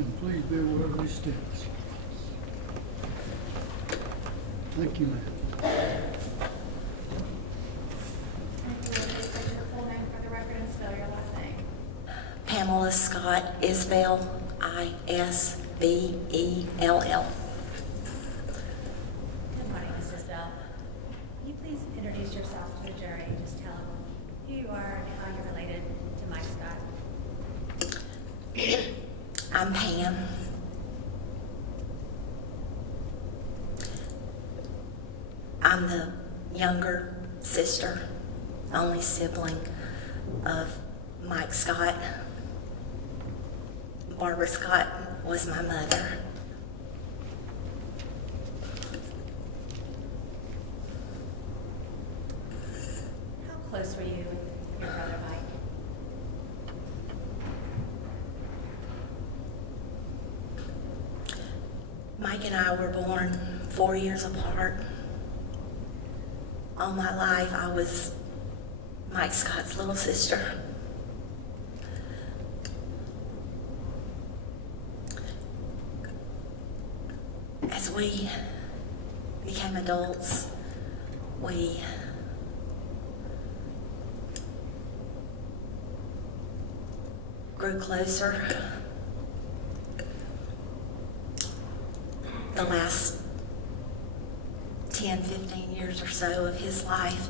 and please be aware of these steps. Thank you, ma'am. State your full name for the record and spell your last name. Pamela Scott Isbell, I-S-B-E-L-L. Good morning, Mrs. Bell. Can you please introduce yourself to the jury and just tell them who you are and how you're related to Mike Scott? I'm Pam. I'm the younger sister, only sibling of Mike Scott. Barbara Scott was my mother. How close were you with your brother Mike? Mike and I were born 4 years apart. All my life, I was Mike Scott's little sister. As we became adults, we grew closer. The last 10, 15 years or so of his life,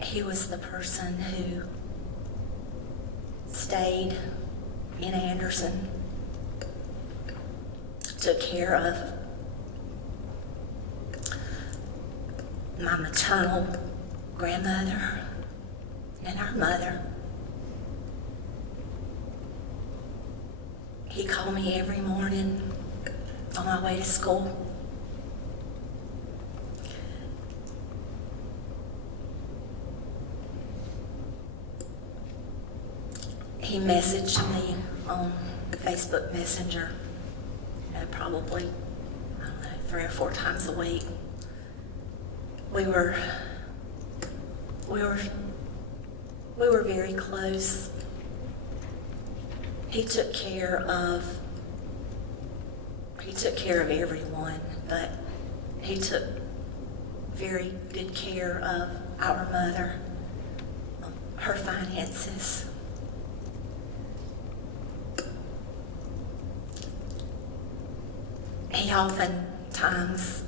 he was the person who stayed in Anderson, took care of my maternal grandmother and our mother. He called me every morning on my way to school. He messaged me on Facebook Messenger, probably, I don't know, 3 or 4 times a week. We were very close. He took care of everyone, but he took very good care of our mother, her finances. He oftentimes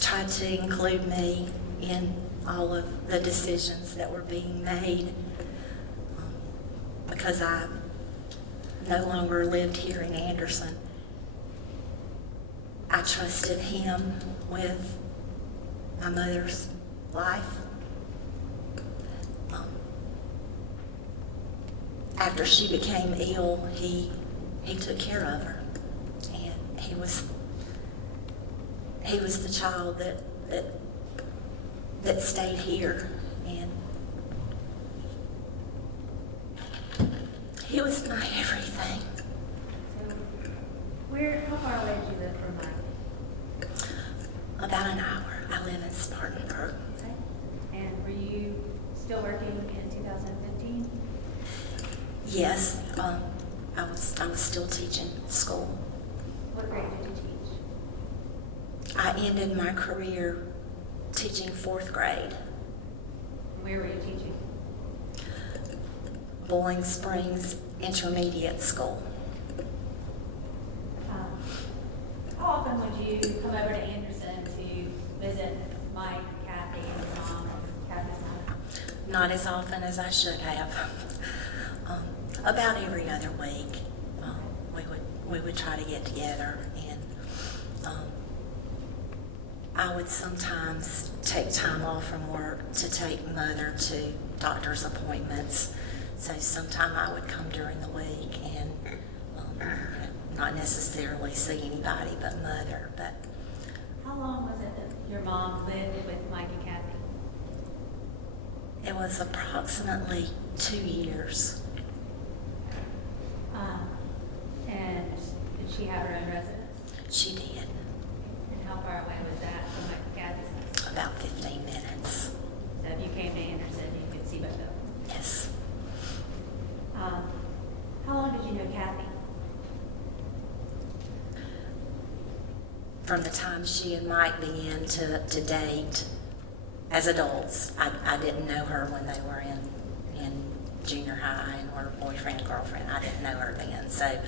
tried to include me in all of the decisions that were being made because I no longer lived here in Anderson. I trusted him with my mother's life. After she became ill, he took care of her. He was the child that stayed here, and he was my everything. So, how far away did you live from Mike? About an hour. I live in Spartanburg. Okay. And were you still working in 2015? Yes, I was still teaching school. What grade did you teach? I ended my career teaching 4th grade. Where were you teaching? Bowling Springs Intermediate School. How often would you come over to Anderson to visit Mike, Kathy, and his mom, and Kathy's mom? Not as often as I should have. About every other week, we would try to get together, and I would sometimes take time off from work to take Mother to doctor's appointments. So sometime I would come during the week and not necessarily see anybody but Mother. But how long was it that your mom lived with Mike and Kathy? it was approximately 2 years. And did she have her own residence? She did. And how far away was that from Mike and Kathy's house? About 15 minutes. So if you came to Anderson, you could see both of them. Yes. from the time she and Mike began to date as adults. I didn't know her when they were in junior high and were boyfriend, girlfriend. I didn't know her then. So,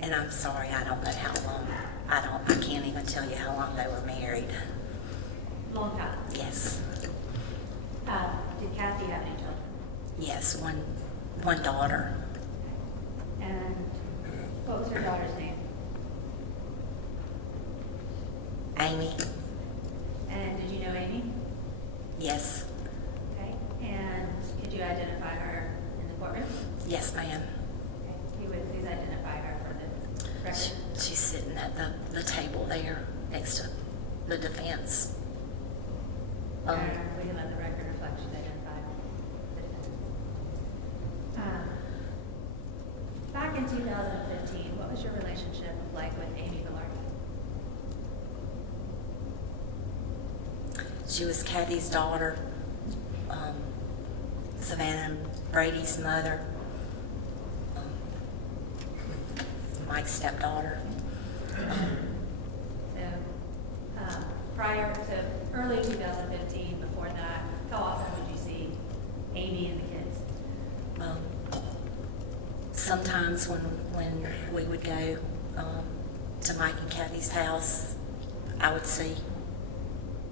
and I'm sorry, I don't know how long. I can't even tell you how long they were married. Long time. Yes. Did Kathy have any children? Yes, one daughter. And what was her daughter's name? Amy. And did you know Amy? Yes. Okay. And could you identify her in the courtroom? Yes, ma'am. Okay. If you would please identify her for the record. She's sitting at the table there next to the defense. We can let the record reflect she's identified the defendant. Back in 2015, what was your relationship like with Amy Vilardi? She was Kathy's daughter, Savannah and Brady's mother, Mike's stepdaughter. So, prior to early 2015, before that, how often would you see Amy and the kids? Sometimes when we would go to Mike and Kathy's house, I would see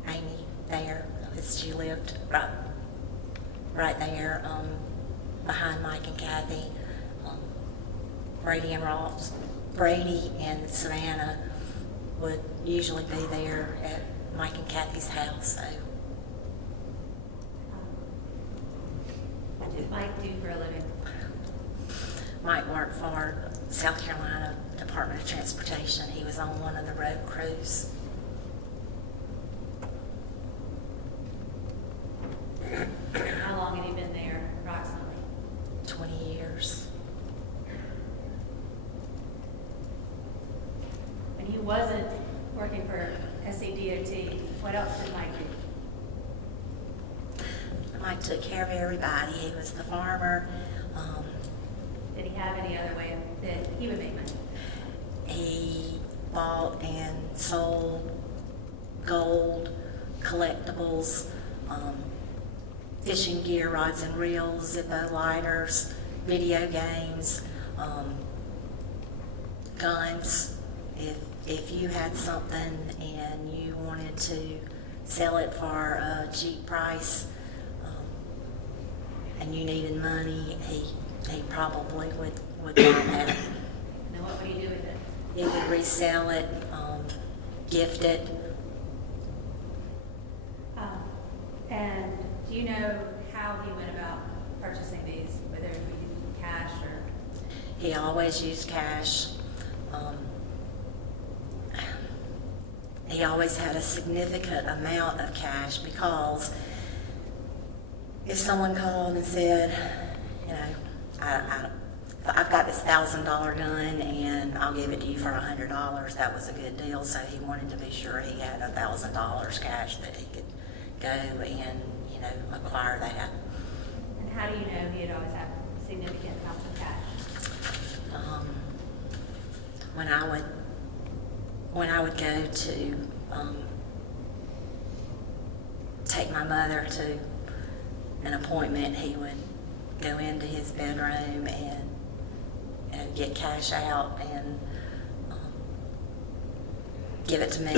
Amy there, because she lived right there behind Mike and Kathy. Brady and Savannah would usually be there at Mike and Kathy's house. So, What did Mike do for a living? Mike worked for South Carolina Department of Transportation. He was on one of the road crews. How long had he been there, approximately? 20 years. When he wasn't working for SCDOT, what else did Mike do? Mike took care of everybody. He was the farmer. Did he have any other way that he would make money? He bought and sold gold, collectibles, fishing gear, rods and reels, Zippo lighters, video games, guns. If you had something and you wanted to sell it for a cheap price, and you needed money, he probably would buy that. Now, what would he do with it? He would resell it, gift it. And do you know how he went about purchasing these, whether it be cash or? He always used cash. He always had a significant amount of cash, because if someone called and said, you know, I've got this $1,000 gun and I'll give it to you for $100, that was a good deal. So he wanted to be sure he had $1,000 cash that he could go and, you know, acquire that. And how do you know he had always had significant amounts of cash? When I would go to take my mother to an appointment, he would go into his bedroom and get cash out and give it to me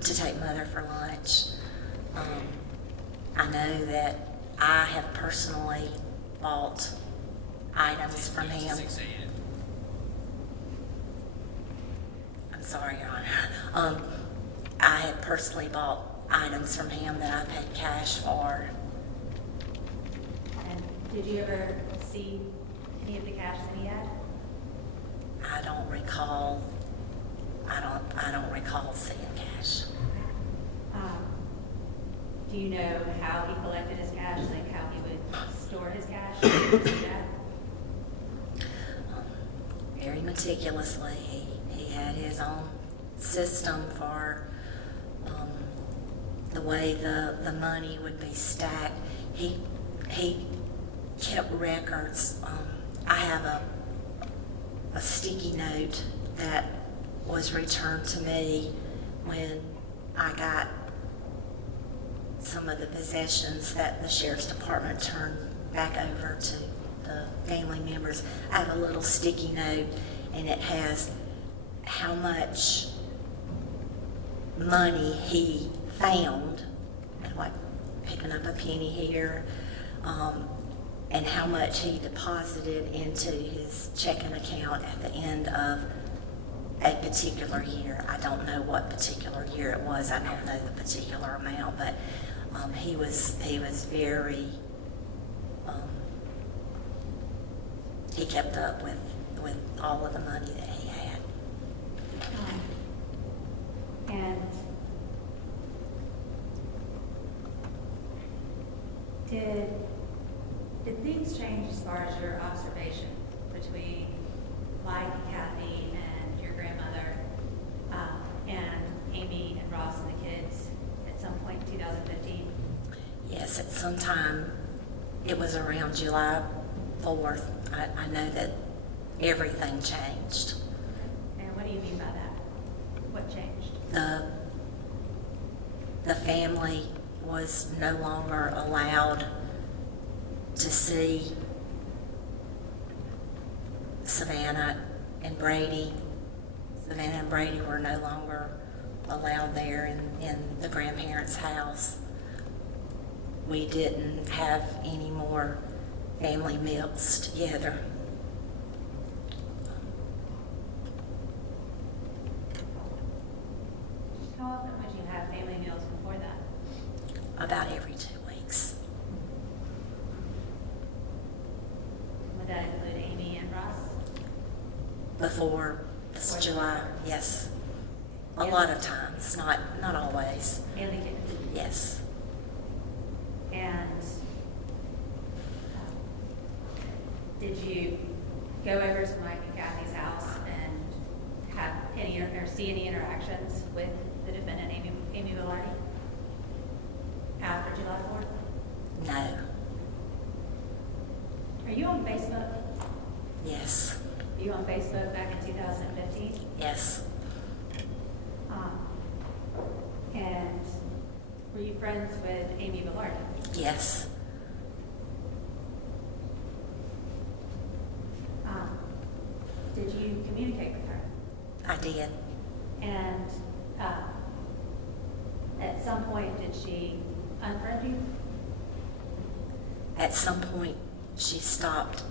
to take mother for lunch. I know that I have personally bought items from him. I'm sorry, Your Honor. I have personally bought items from him that I paid cash for. And did you ever see any of the cash that he had? I don't recall. I don't recall seeing cash. Do you know how he collected his cash, like how he would store his cash? Did you see that? Very meticulously. He had his own system for the way the money would be stacked. He kept records. I have a sticky note that was returned to me when I got some of the possessions that the sheriff's department turned back over to the family members. I have a little sticky note, and it has how much money he found, and like picking up a penny here, and how much he deposited into his checking account at the end of a particular year. I don't know what particular year it was. I don't know the particular amount, but he was very, he kept up with all of the money that he had. And did things change as far as your observation between Mike, Kathy, and your grandmother, and Amy and Ross and the kids at some point in 2015? Yes, at some time, it was around July 4th. I know that everything changed. And what do you mean by that? What changed? The family was no longer allowed to see Savannah and Brady. Savannah and Brady were no longer allowed there in the grandparents' house. We didn't have any more family meals together. How often would you have family meals before that? About every 2 weeks. Would that include Amy and Ross? Before this July, yes. A lot of times, not always. And the kids? Yes. And did you go over to Mike and Kathy's house and have any or see any interactions with the defendant, Amy Vilardi, after July 4th? No. Are you on Facebook? Yes. Were you on Facebook back in 2015? Yes. And were you friends with Amy Vilardi? Yes. Did you communicate with her? I did. And at some point, did she unfriend you? At some point, she stopped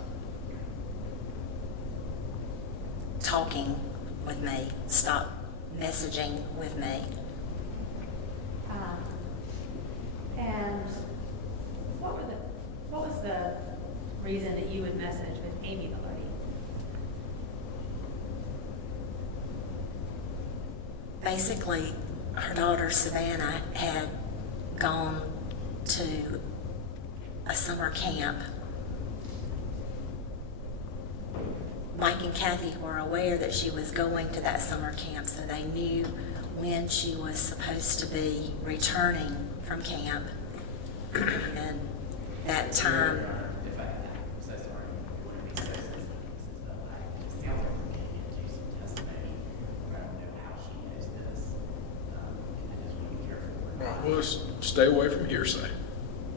talking with me, stopped messaging with me. And what was the reason that you would message with Amy Vilardi? Basically, her daughter Savannah had gone to a summer camp. Mike and Kathy were aware that she was going to that summer camp, so they knew when she was supposed to be returning from camp. And that time, If I'm so sorry, it wouldn't be so sensitive, but it sounds like we need to do some testimony. I don't know how she knows this. I just want to be careful. Right, well, let's stay away from hearsay.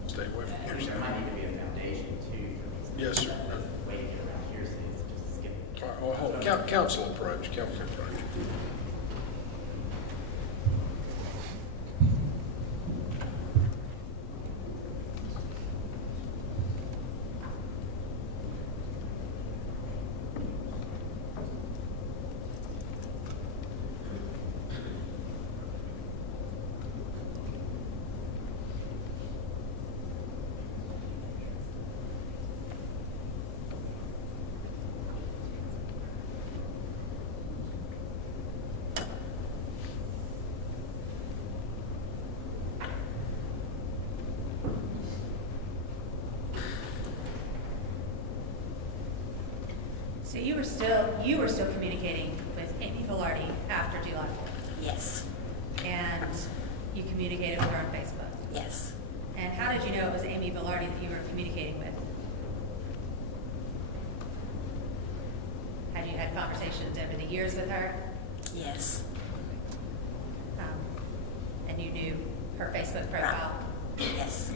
Stay away from I mean, hearsay. there might need to be a foundation too for these. Yes, sir. Way to get around hearsay is just skip it. All right, well, hold on. Council approach. So you were still communicating with Amy Vilardi after July 4th, yes, and you communicated with her on Facebook. yes. And how did you know it was Amy Vilardi that you were communicating with? Had you had conversations over the years with her? Yes. And you knew her Facebook profile? Yes.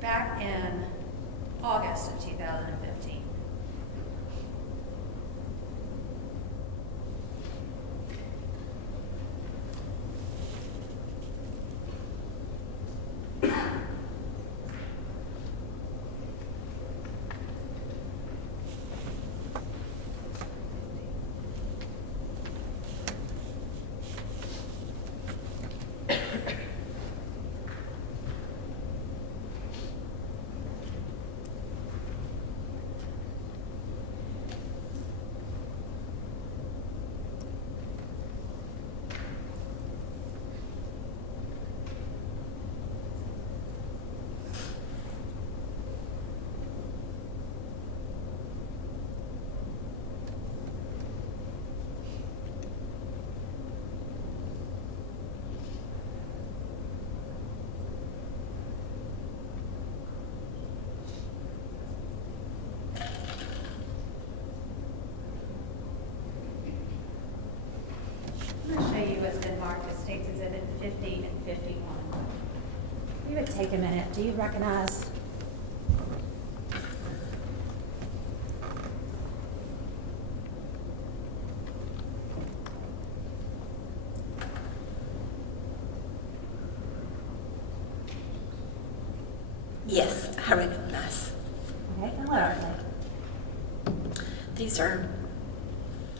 Back in August of 2015, I'm going to show you what's been marked as State's Exhibit 50 and 51. You would take a minute. Do you recognize? Yes, I recognize. Okay, and what are they? These are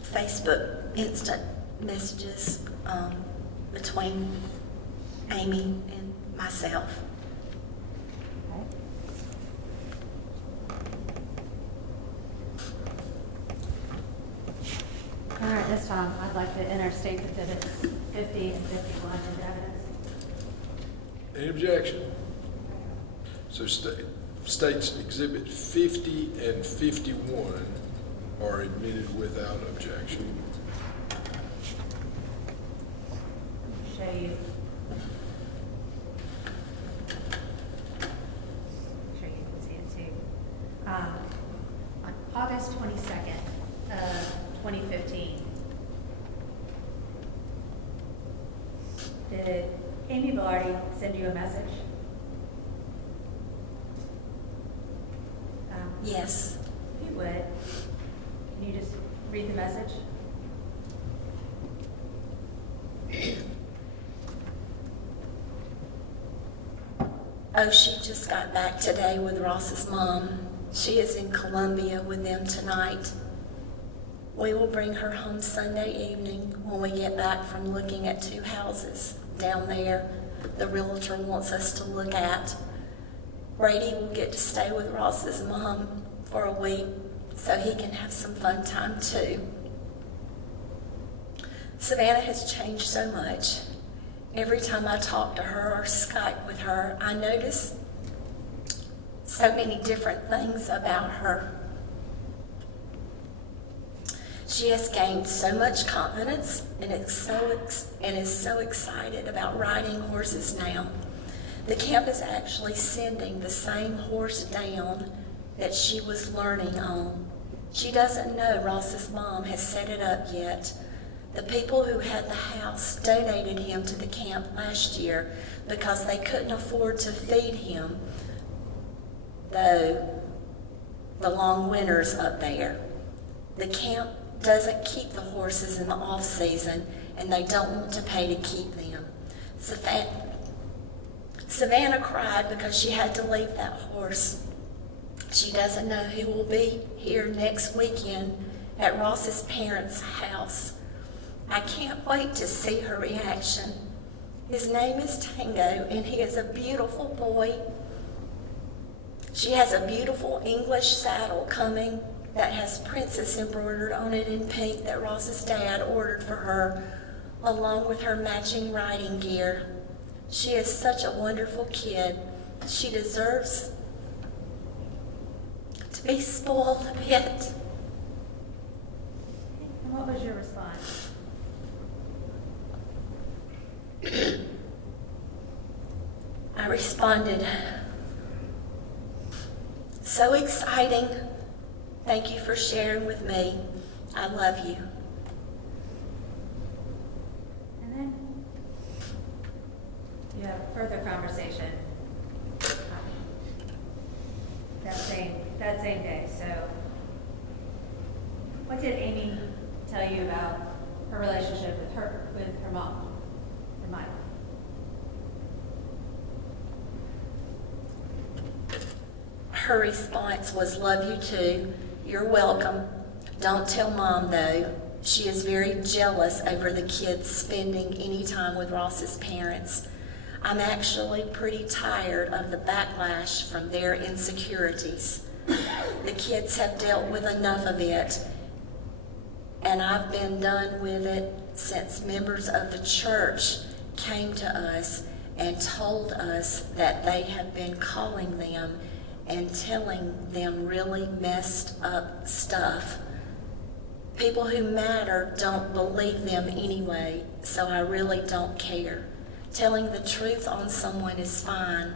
Facebook instant messages between Amy and myself. Okay. All right, this time I'd like to enter State's Exhibits 50 and 51 into evidence. Any objection? So states Exhibit 50 and 51 are admitted without objection. Show you. Sure you can see it too. On August 22nd of 2015, did Amy Vilardi send you a message? Yes. If you would, can you just read the message? Oh, she just got back today with Ross's mom. She is in Columbia with them tonight. We will bring her home Sunday evening when we get back from looking at 2 houses down there the realtor wants us to look at. Brady will get to stay with Ross's mom for a week so he can have some fun time too. Savannah has changed so much. Every time I talk to her or Skype with her, I notice so many different things about her. She has gained so much confidence and is so excited about riding horses now. The camp is actually sending the same horse down that she was learning on. She doesn't know Ross's mom has set it up yet. The people who had the house donated him to the camp last year because they couldn't afford to feed him, though the long winters up there. The camp doesn't keep the horses in the off season, and they don't want to pay to keep them. Savannah cried because she had to leave that horse. She doesn't know who will be here next weekend at Ross's parents' house. I can't wait to see her reaction. His name is Tango, and he is a beautiful boy. She has a beautiful English saddle coming that has princess embroidered on it in pink that Ross's dad ordered for her, along with her matching riding gear. She is such a wonderful kid, she deserves to be spoiled a bit. And what was your response? I responded, "So exciting. Thank you for sharing with me. I love you." And then you have further conversation that same day. So what did Amy tell you about her relationship with her mom, or Mike? Her response was, "Love you too. You're welcome. Don't tell Mom though. She is very jealous over the kids spending any time with Ross's parents. I'm actually pretty tired of the backlash from their insecurities. The kids have dealt with enough of it, and I've been done with it since members of the church came to us and told us that they have been calling them and telling them really messed up stuff. People who matter don't believe them anyway, so I really don't care. Telling the truth on someone is fine,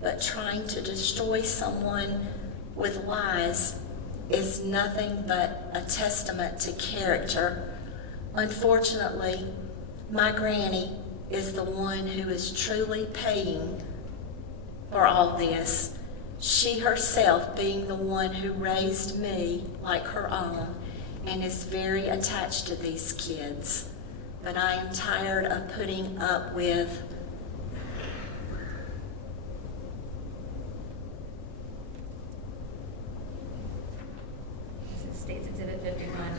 but trying to destroy someone with lies is nothing but a testament to character. Unfortunately, my granny is the one who is truly paying for all this. She herself being the one who raised me like her own and is very attached to these kids. But I am tired of putting up with This is State's Exhibit 51.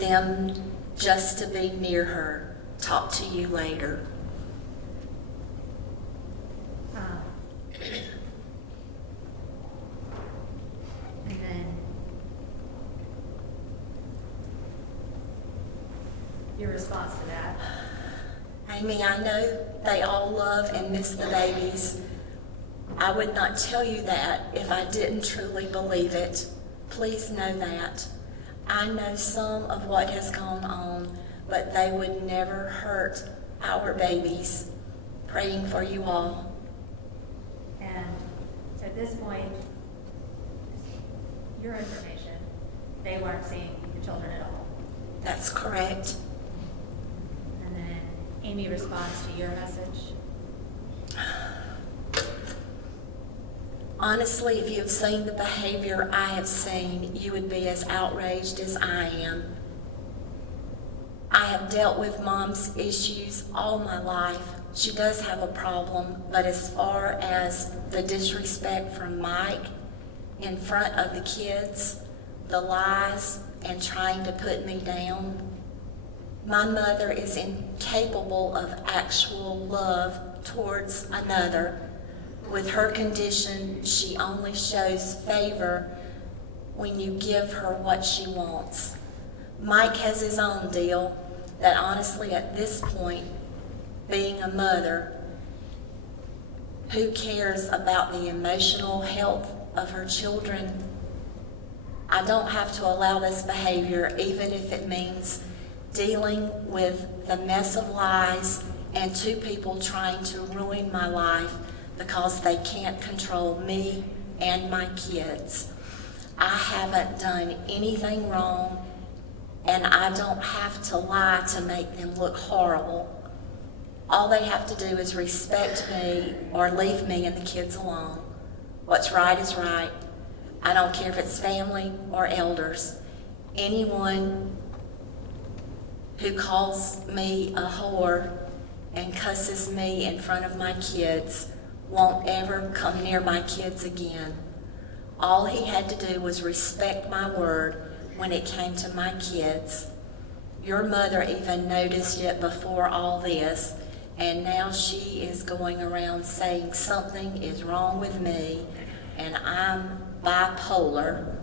them just to be near her. Talk to you later." And then your response to that. Amy, I know they all love and miss the babies. I would not tell you that if I didn't truly believe it. Please know that. I know some of what has gone on, but they would never hurt our babies. Praying for you all. And so at this point, your information, they weren't seeing the children at all. That's correct. And then Amy responds to your message. Honestly, if you have seen the behavior I have seen, you would be as outraged as I am. I have dealt with Mom's issues all my life. She does have a problem, but as far as the disrespect from Mike in front of the kids, the lies, and trying to put me down, my mother is incapable of actual love towards another. With her condition, she only shows favor when you give her what she wants. Mike has his own deal that honestly at this point, being a mother, who cares about the emotional health of her children? I don't have to allow this behavior, even if it means dealing with the mess of lies and two people trying to ruin my life because they can't control me and my kids. I haven't done anything wrong, and I don't have to lie to make them look horrible. All they have to do is respect me or leave me and the kids alone. What's right is right. I don't care if it's family or elders. Anyone who calls me a whore and cusses me in front of my kids won't ever come near my kids again. All he had to do was respect my word when it came to my kids. Your mother even noticed it before all this, and now she is going around saying something is wrong with me and I'm bipolar.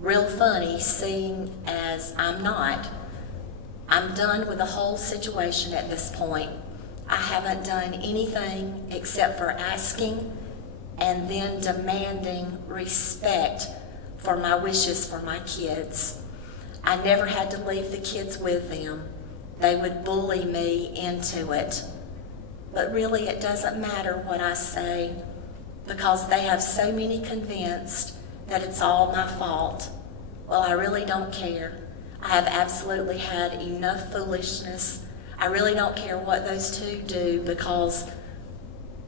Real funny, seeing as I'm not. I'm done with the whole situation at this point. I haven't done anything except for asking and then demanding respect for my wishes for my kids. I never had to leave the kids with them. They would bully me into it. But really, it doesn't matter what I say, because they have so many convinced that it's all my fault. Well, I really don't care. I have absolutely had enough foolishness. I really don't care what those two do, because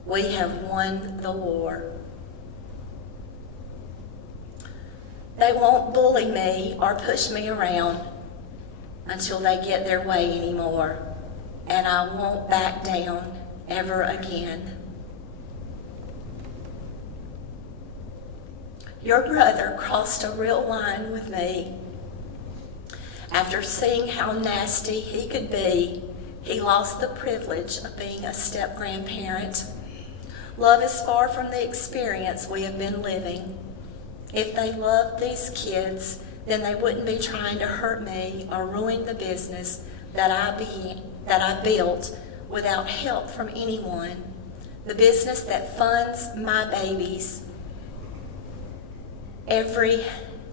we have won the war. They won't bully me or push me around until they get their way anymore, and I won't back down ever again. Your brother crossed a real line with me. After seeing how nasty he could be, he lost the privilege of being a step-grandparent. Love is far from the experience we have been living. If they loved these kids, then they wouldn't be trying to hurt me or ruin the business that I built without help from anyone. The business that funds my babies' every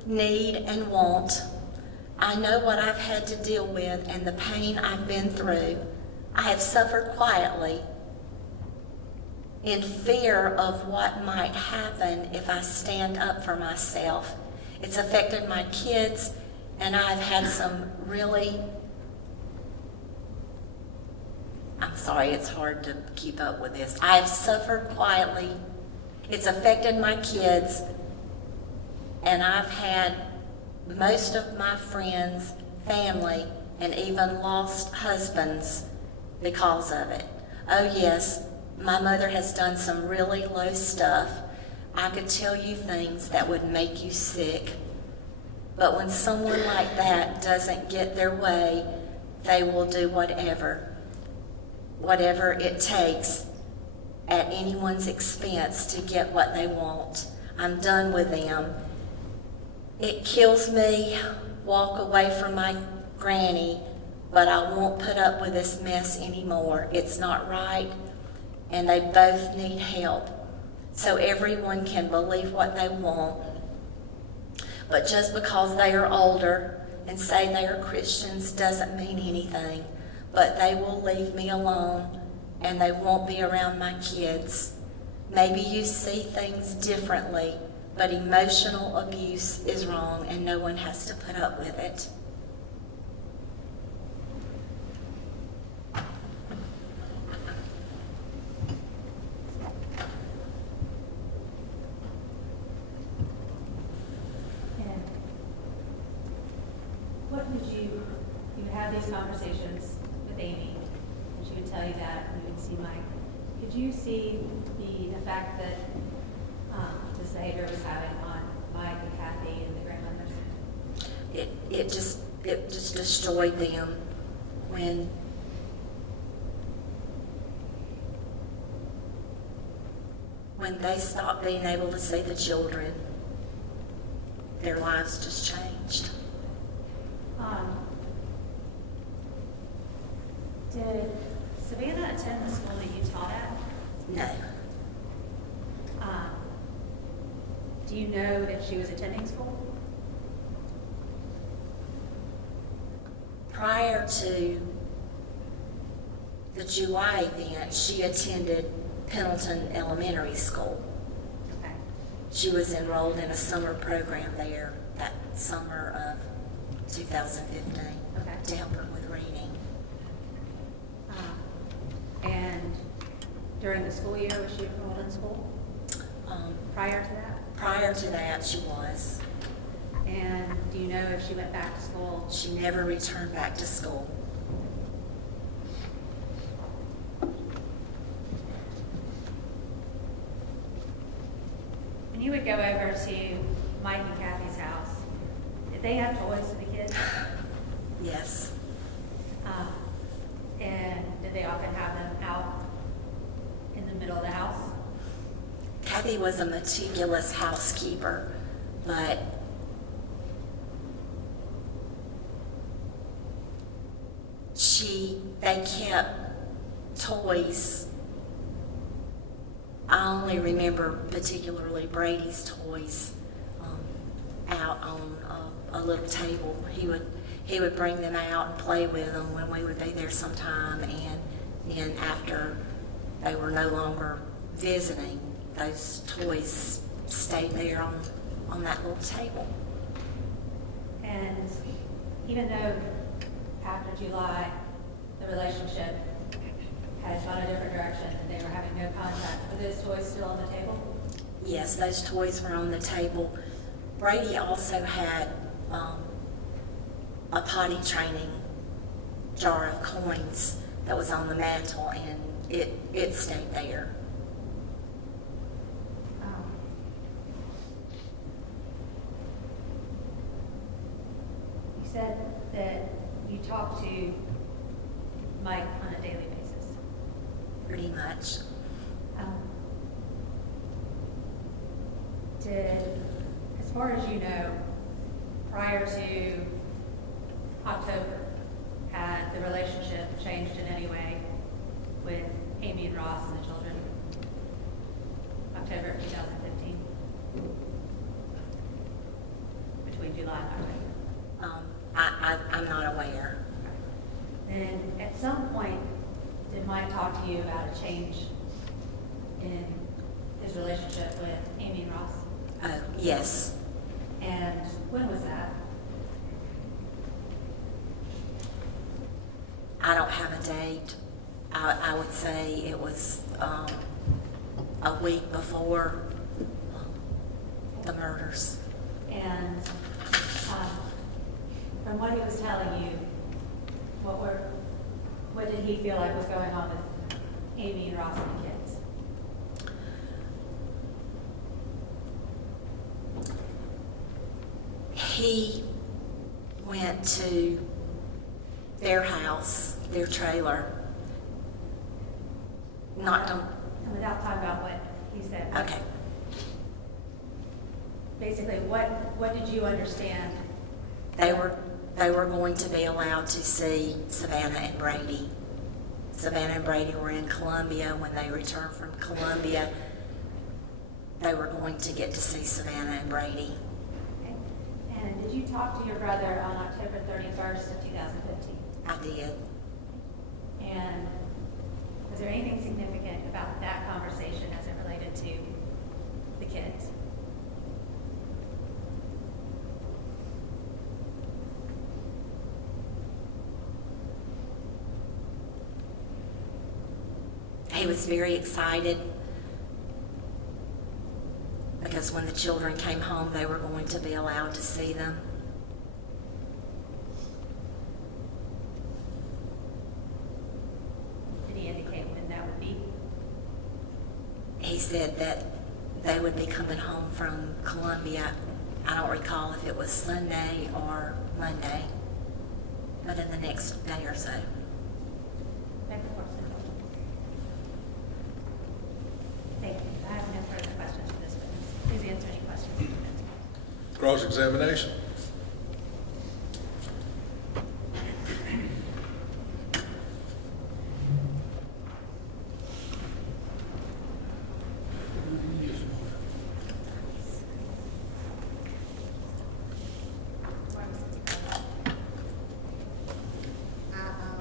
need and want. I know what I've had to deal with and the pain I've been through. I have suffered quietly in fear of what might happen if I stand up for myself. It's affected my kids, and I've had some really, I'm sorry, it's hard to keep up with this. I've suffered quietly. It's affected my kids, and I've had most of my friends, family, and even lost husbands because of it. Oh yes, my mother has done some really low stuff. I could tell you things that would make you sick. But when someone like that doesn't get their way, they will do whatever it takes at anyone's expense to get what they want. I'm done with them. It kills me, walk away from my granny, but I won't put up with this mess anymore. It's not right, and they both need help. So everyone can believe what they want. But just because they are older and say they are Christians doesn't mean anything. But they will leave me alone, and they won't be around my kids. Maybe you see things differently, but emotional abuse is wrong, and no one has to put up with it. And what did you have these conversations with Amy, and she would tell you that, and you would see Mike. Could you see the effect that this behavior was having on Mike and Kathy and the grandmothers? It just destroyed them when they stopped being able to see the children. Their lives just changed. Did Savannah attend the school that you taught at? No. Do you know that she was attending school? Prior to the July event, she attended Pendleton Elementary School. Okay. She was enrolled in a summer program there that summer of 2015 Okay. to help her with reading. And during the school year, was she enrolled in school prior to that? Prior to that, she was. And do you know if she went back to school? She never returned back to school. When you would go over to Mike and Kathy's house, did they have toys for the kids? Yes. And did they often have them out in the middle of the house? Kathy was a meticulous housekeeper, but they kept toys, I only remember particularly Brady's toys out on a little table. He would bring them out and play with them when we would be there sometime, and then after they were no longer visiting, those toys stayed there on that little table. And even though after July, the relationship had gone a different direction and they were having no contact, were those toys still on the table? Yes, those toys were on the table. Brady also had a potty training jar of coins that was on the mantle, and it stayed there. You said that you talk to Mike on a daily basis. Pretty much. As far as you know, prior to October, had the relationship changed in any way with Amy and Ross and the children? October of 2015? Between July and October? I'm not aware. And at some point, did Mike talk to you about a change in his relationship with Amy and Ross? Yes. And when was that? I don't have a date. I would say it was a week before the murders. And from what he was telling you, what did he feel like was going on with Amy and Ross and the kids? He went to their house, their trailer, knocked on. And without talking about what he said. Okay. Basically, what did you understand? They were going to be allowed to see Savannah and Brady. Savannah and Brady were in Columbia. When they returned from Columbia, they were going to get to see Savannah and Brady. Okay. And did you talk to your brother on October 31st of 2015? I did. And was there anything significant about that conversation as it related to the kids? He was very excited because when the children came home, they were going to be allowed to see them. Did he indicate when that would be? He said that they would be coming home from Columbia. I don't recall if it was Sunday or Monday, but in the next day or so. Thank you. I have no further questions for this witness. Please answer any questions. Cross-examination.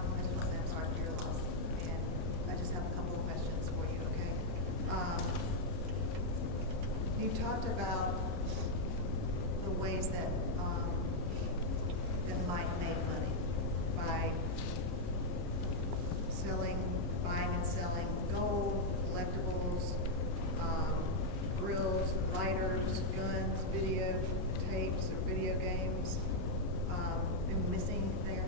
I just want to say I'm sorry for your loss, and I just have a couple of questions for you, okay? You talked about the ways that Mike made money by buying and selling gold, collectibles, grills, lighters, guns, video tapes, or video games. Am I missing anything there?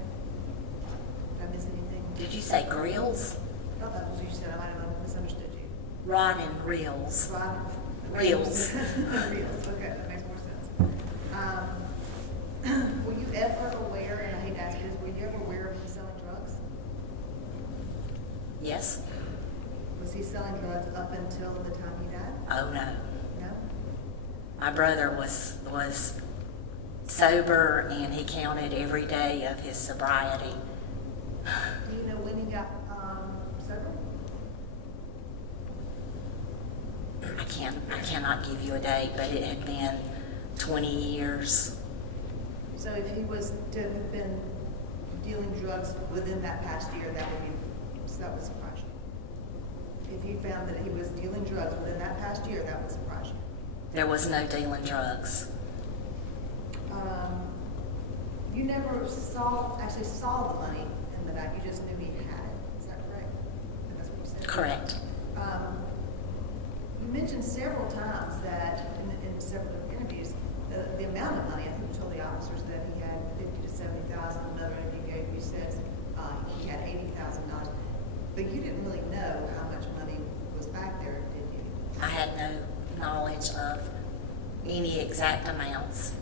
Did I miss anything? Did you say grills? I thought that was what you said. I might have misunderstood you. Rod and reels. Reels. Reels, okay, that makes more sense. Were you ever aware, and I hate to ask you this, were you ever aware of him selling drugs? Yes. Was he selling drugs up until the time he died? Oh, no. No? My brother was sober, and he counted every day of his sobriety. Do you know when he got sober? cannot give you a date, but it had been 20 years. So if he was to have been dealing drugs within that past year, that would surprise you. If you found that he was dealing drugs within that past year, that would surprise you. There was no dealing drugs. You never actually saw the money in the bag, you just knew he had it, is that correct? And that's what you said? Correct. You mentioned several times that, in several different interviews, the amount of money, I think you told the officers that he had 50 to 70,000, another interview you said he had $80,000, but you didn't really know how much money was back there, did you? I had no knowledge of any exact amounts.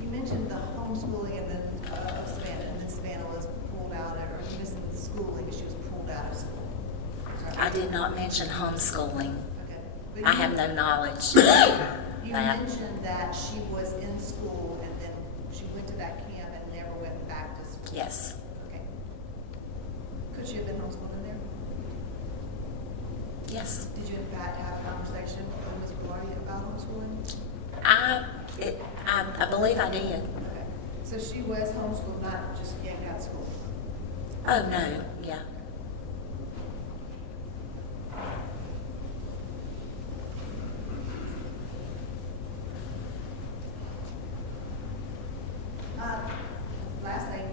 You mentioned the homeschooling and then of Savannah, and then Savannah was pulled out, or you missed the schooling, but she was pulled out of school. I did not mention homeschooling. Okay. But I you- have no knowledge. You that. mentioned that she was in school and then she went to that camp and never went back to school. Yes. Okay. Could she have been homeschooled in there? Yes. Did you in fact have a conversation with Ms. Vilardi about homeschooling? I believe I did. Okay. So she was homeschooled, not just yanked out of school? Oh, no, yeah. Last thing,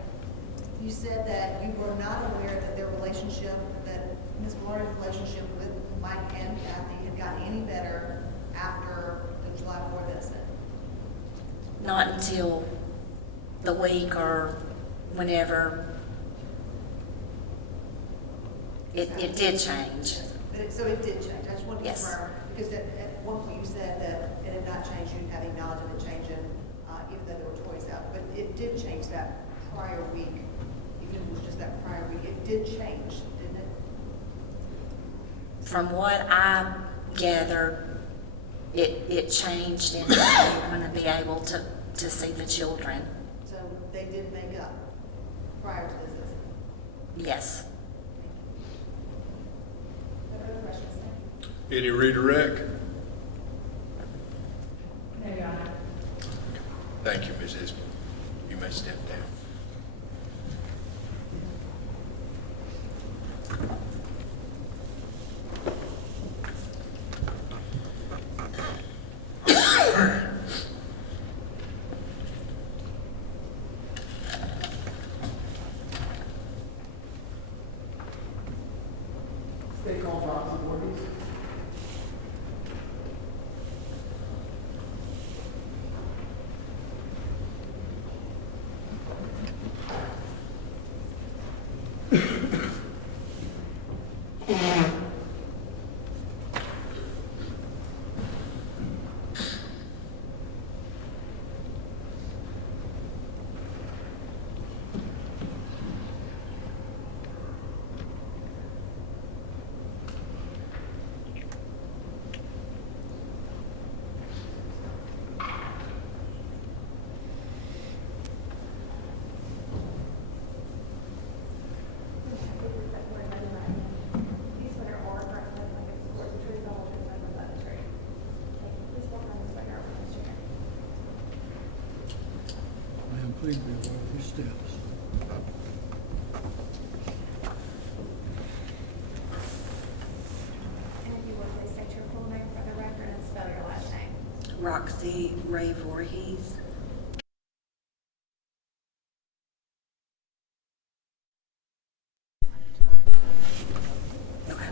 you said that you were not aware that their relationship, that Ms. Vilardi's relationship with Mike and Kathy had gotten any better after the July 4th incident. Not until the week or whenever it did change. So it did change. I just wanted to Yes. confirm, because at one point you said that it had not changed, you didn't have any knowledge of it changing, even though there were toys out. But it did change that prior week, even if it was just that prior week. It did change, didn't it? From what I gathered, it changed and they were going to be able to see the children. So they did make up prior to this incident. Yes. Other questions? Thank you. Any redirect? No, Your Honor. Thank you, Ms. Isbell. You may step down. State call box authorities. These were all represented like it's court, the truth, the whole truth, and nothing but the truth. Please welcome Ms. Vilardi to the chair. Ma'am, please be aware of your steps. And if you would, please state your full name for the record and spell your last name. Roxy Ray Voorhees. Okay.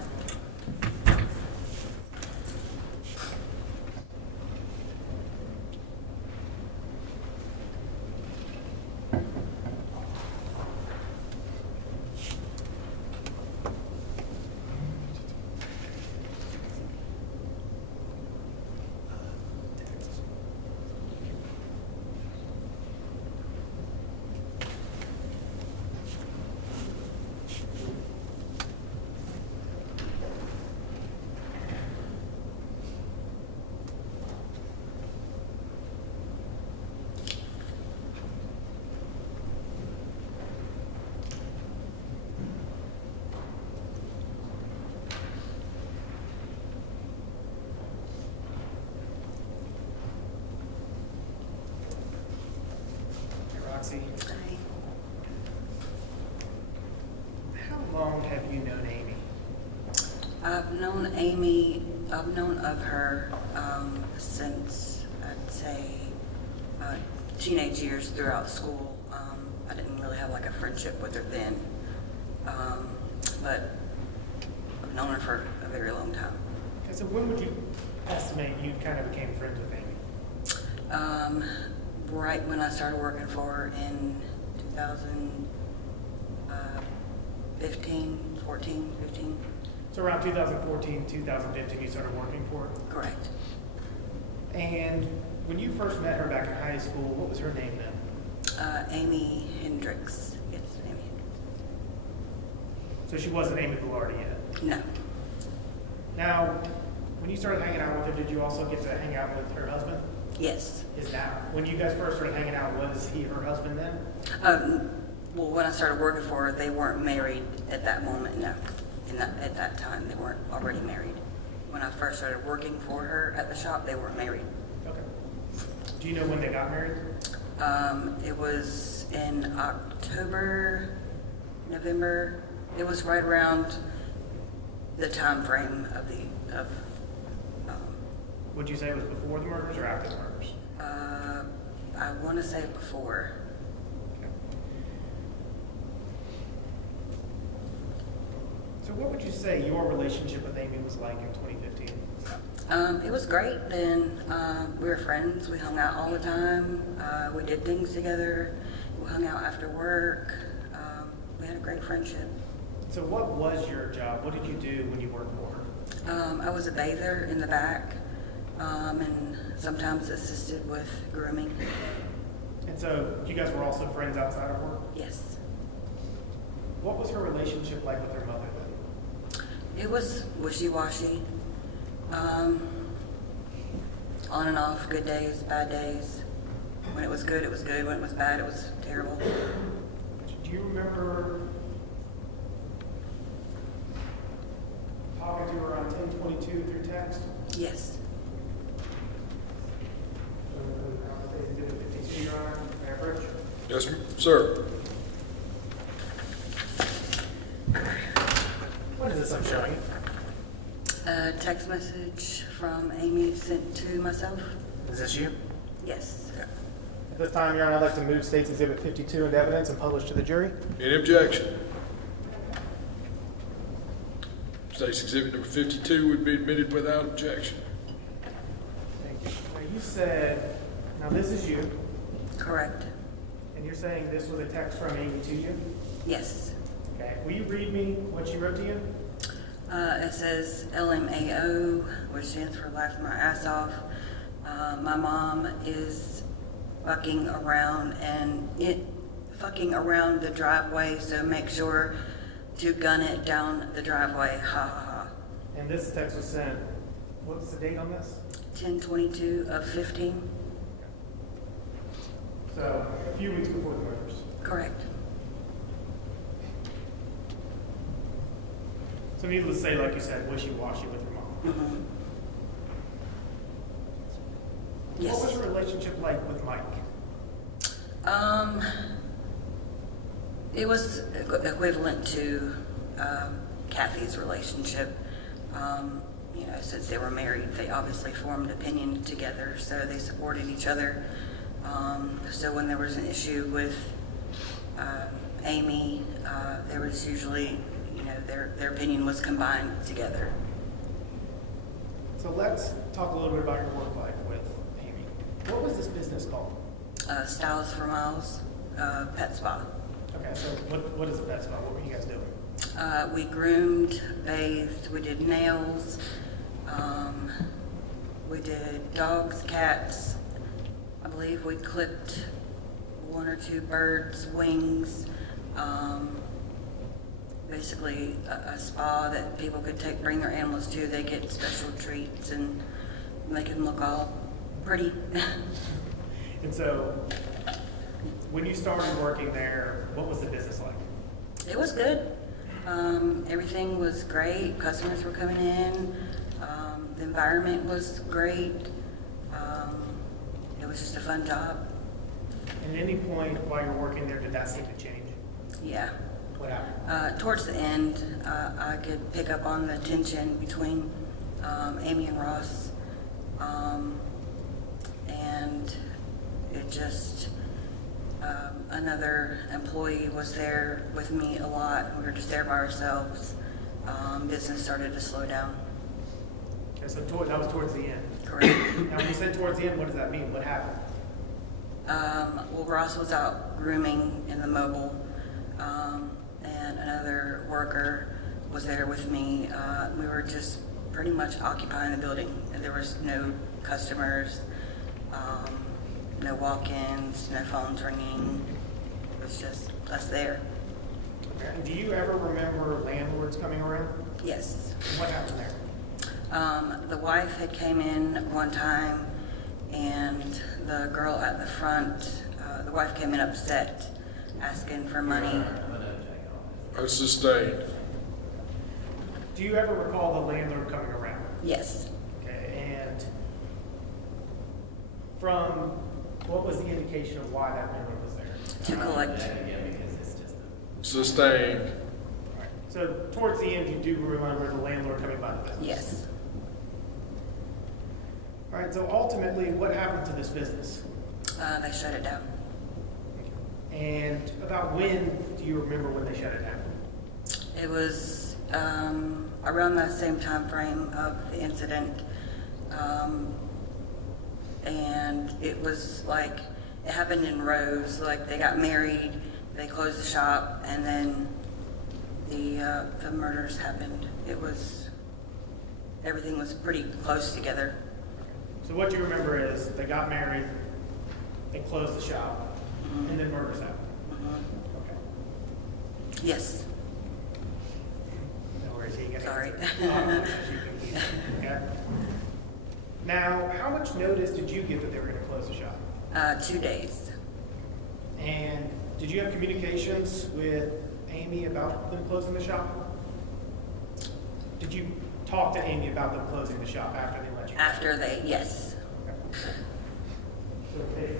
Nancy. How long have you known Amy? I've known of her since, I'd say, teenage years throughout school. I didn't really have like a friendship with her then, but I've known her for a very long time. Okay, so when would you estimate you kind of became friends with Amy? Right when I started working for her in 2015, 14, 15. So around 2014, 2015, you started working for her? Correct. And when you first met her back in high school, what was her name then? Amy Hendricks. Yes, Amy Hendricks. So she wasn't Amy Vilardi yet? No. Now, when you started hanging out with her, did you also get to hang out with her husband? Yes. Is that, when you guys first started hanging out, was he her husband then? Well, when I started working for her, they weren't married at that moment, no. At that time, they weren't already married. When I first started working for her at the shop, they weren't married. Okay. Do you know when they got married? It was in October, November. It was right around the time frame of Would you say it was before the murders or after the murders? I want to say before. Okay. So what would you say your relationship with Amy was like in 2015? It was great then. We were friends. We hung out all the time. We did things together. We hung out after work. We had a great friendship. So what was your job? What did you do when you worked for her? I was a bather in the back, and sometimes assisted with grooming. And so you guys were also friends outside of work? Yes. What was her relationship like with her mother then? It was wishy-washy. On and off, good days, bad days. When it was good, it was good. When it was bad, it was terrible. Do you remember talking to her on 10/22 through text? Yes. Your Honor, Mayor Birch? Yes, sir. What is this I'm showing? A text message from Amy sent to myself. Is this you? Yes. At this time, Your Honor, I'd like to move State's Exhibit 52 into evidence and publish to the jury. Any objection? State's Exhibit number 52 would be admitted without objection. Thank you. Now, you said, now this is you, Correct. and you're saying this was a text from Amy to you? Yes. Okay. Will you read me what she wrote to you? It says LMAO, which stands for Laugh My Ass Off. My mom is fucking around the driveway, so make sure to gun it down the driveway. Ha ha ha. And this text was sent, what's the date on this? 10/22/15. So, a few weeks before the murders. Correct. So needless to say, like you said, wishy-washy with your mom. Mm-hmm. Yes. What was your relationship like with Mike? It was equivalent to Kathy's relationship. Since they were married, they obviously formed opinion together, so they supported each other. So when there was an issue with Amy, there was usually, their opinion was combined together. So let's talk a little bit about your work life with Amy. What was this business called? Styles for Miles, pet spa. Okay, so what is a pet spa? What were you guys doing? We groomed, bathed, we did nails, we did dogs, cats. I believe we clipped 1 or 2 birds' wings. Basically a spa that people could bring their animals to. They get special treats and make them look all pretty. And so, when you started working there, what was the business like? It was good. Everything was great. Customers were coming in. The environment was great. It was just a fun job. At any point while you're working there, did that seem to change? Yeah. What happened? Towards the end, I could pick up on the tension between Amy and Ross. And it just, another employee was there with me a lot. We were just there by ourselves. Business started to slow down. Okay, so that was towards the end. Correct. Now, when you said towards the end, what does that mean? What happened? Well, Ross was out grooming in the mobile, and another worker was there with me. We were just pretty much occupying the building, and there was no customers, no walk-ins, no phones ringing. It was just us there. Okay. And do you ever remember landlords coming around? Yes. And what happened there? The wife had came in one time, and the girl at the front, the wife came in upset, asking for money. I sustained. Do you ever recall the landlord coming around? Yes. Okay, and from what was the indication of why that landlord was there? To collect. Again, because it's just a Sustained. All right. So towards the end, you do remember the landlord coming by the business? Yes. All right, so ultimately, what happened to this business? They shut it down. And about when do you remember when they shut it down? It was around that same time frame of the incident. And it was like, it happened in rows. Like they got married, they closed the shop, and then the murders happened. It was, everything was pretty close together. So what you remember is they got married, they closed the shop, and then murders happened. Okay. Yes. No worries, you can Sorry. Okay. Now, how much notice did you get that they were going to close the shop? 2 days. And did you have communications with Amy about them closing the shop? Did you talk to Amy about them closing the shop after they let you? After they, yes. Okay.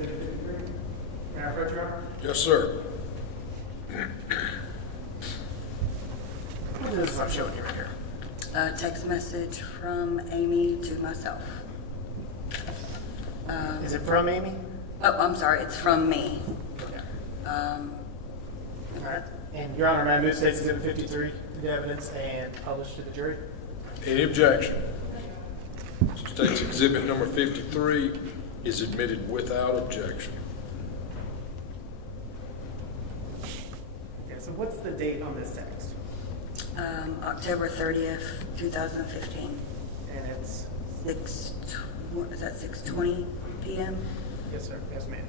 May I approach you? Yes, sir. What is this I'm showing you right here? A text message from Amy to myself. Is it from Amy? Oh, I'm sorry, it's from me. Okay. Um, All right. And Your Honor, may I move State's Exhibit 53 into evidence and publish to the jury? Any objection? State's Exhibit number 53 is admitted without objection. Okay, so what's the date on this text? October 30th, 2015. And it's, 6:20 p.m.? yes, sir. Yes, ma'am.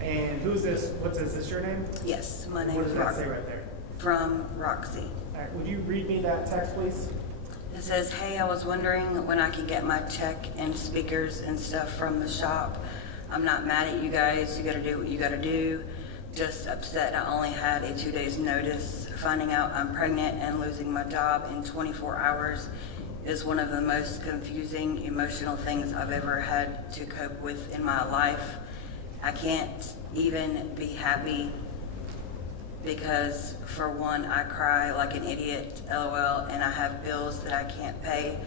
And who's this? What's this? Is this your name? Yes, my name What is does that say Roxy. right there? From Roxy. All right, would you read me that text, please? It says, hey, I was wondering when I could get my check and speakers and stuff from the shop. I'm not mad at you guys. You gotta do what you gotta do. Just upset I only had a 2 days notice. Finding out I'm pregnant and losing my job in 24 hours is one of the most confusing, emotional things I've ever had to cope with in my life. I can't even be happy because, for one, I cry like an idiot, LOL, and I have bills that I can't pay,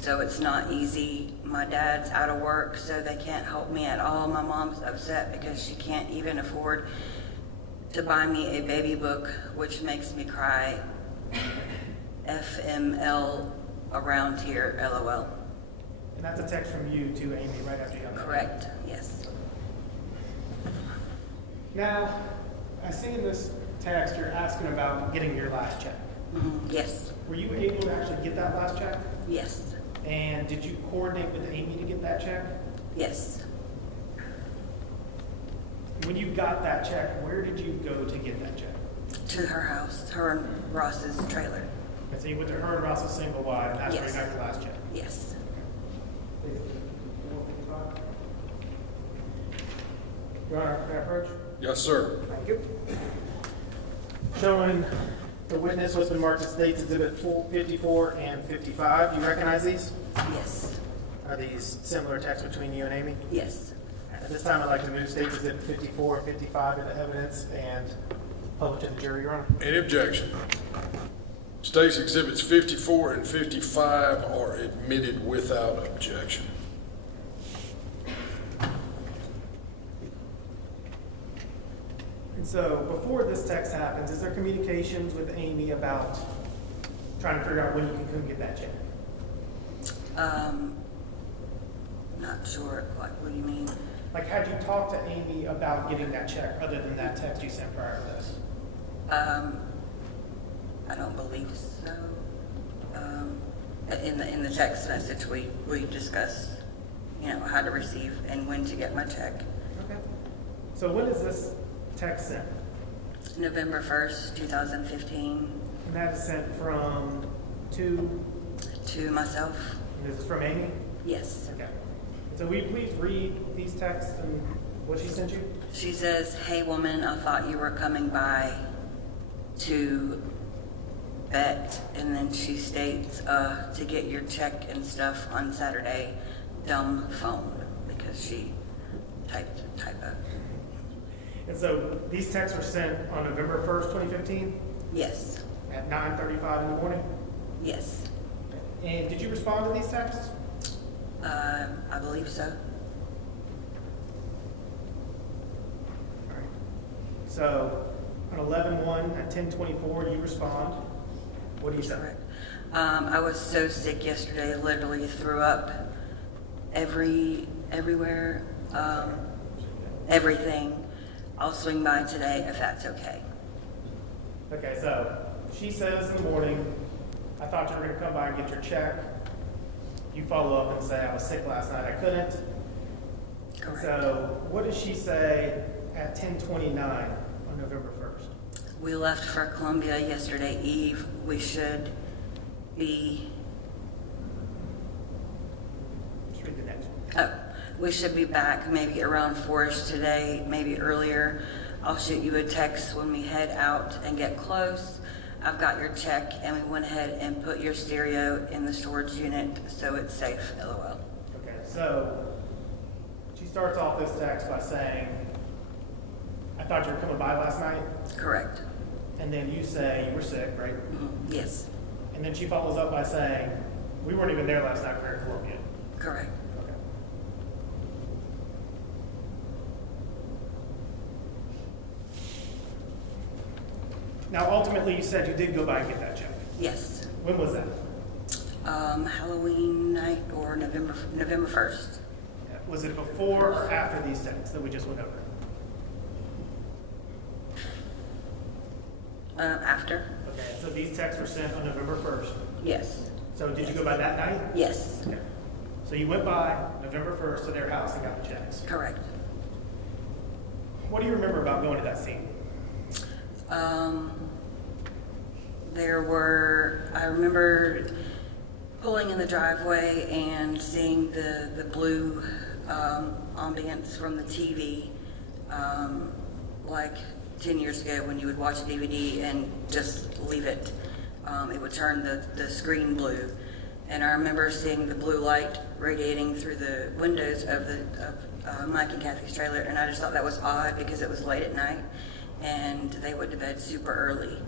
so it's not easy. My dad's out of work, so they can't help me at all. My mom's upset because she can't even afford to buy me a baby book, which makes me cry. FML around here, LOL. And that's a text from you to Amy right after you got that. Correct, yes. Now, I see in this text you're asking about getting your last check. Yes, Were you able to actually get that last check? yes, And did you coordinate with Amy to get that check? yes. When you got that check, where did you go to get that check? To her house, her and Ross's trailer. Okay, so you went to her and Ross's single wide, and that's where you Yes. got your last check. Yes. Your Honor, can I approach? Yes, sir. Thank you. Showing the witness what's been marked as State's Exhibit 54 and 55. Do you recognize these? Yes. Are these similar texts between you and Amy? Yes. At this time, I'd like to move State's Exhibit 54 and 55 into evidence and publish to the jury, Your Honor. Any objection? State's Exhibits 54 and 55 are admitted without objection. And so, before this text happens, is there communications with Amy about trying to figure out when you can come get that check? Not sure, like, what do you mean? Like, had you talked to Amy about getting that check, other than that text you sent prior to this? I don't believe so. In the text message, we discussed, how to receive and when to get my check. Okay. So when is this text sent? November 1st, 2015, And that is sent from to myself. and is this from Amy? Yes. Okay. So will you please read these texts and what she sent you? She says, "Hey woman, I thought you were coming by to bet," and then she states, "to get your check and stuff on Saturday, dumb phone," because she typed a typo. And so these texts were sent on November 1st, 2015 Yes, at 9:35 in the morning. yes, And did you respond to these texts? I believe so. All right. So on 11/1 at 10:24, you respond. What do you say? Correct. I was so sick yesterday, literally threw up everywhere, everything. I'll swing by today if that's okay. Okay, so she says in the morning, "I thought you were going to come by and get your check." You follow up and say, "I was sick last night, I couldn't." Correct. So what does she say at 10:29 on November 1st? We left for Columbia yesterday eve. We should be, Just read the next one. we should be back maybe around 4-ish today, maybe earlier. I'll shoot you a text when we head out and get close. I've got your check, and we went ahead and put your stereo in the storage unit so it's safe, LOL. Okay, so she starts off this text by saying, "I thought you were coming by last night," Correct. and then you say you were sick, right? Yes, And then she follows up by saying, "We weren't even there last night, we were in Columbia." correct. Okay. Now, ultimately, you said you did go by and get that check. Yes. When was that? Halloween night or November 1st. Was it before or after these texts that we just went over? After? Okay, so these texts were sent on November 1st. Yes. So did you go by that night? Yes, Okay. So you went by November 1st to their house and got the checks. correct. What do you remember about going to that scene? I remember pulling in the driveway and seeing the blue ambience from the TV, like 10 years ago when you would watch a DVD and just leave it. It would turn the screen blue. And I remember seeing the blue light radiating through the windows of Mike and Kathy's trailer, and I just thought that was odd because it was late at night and they went to bed super early.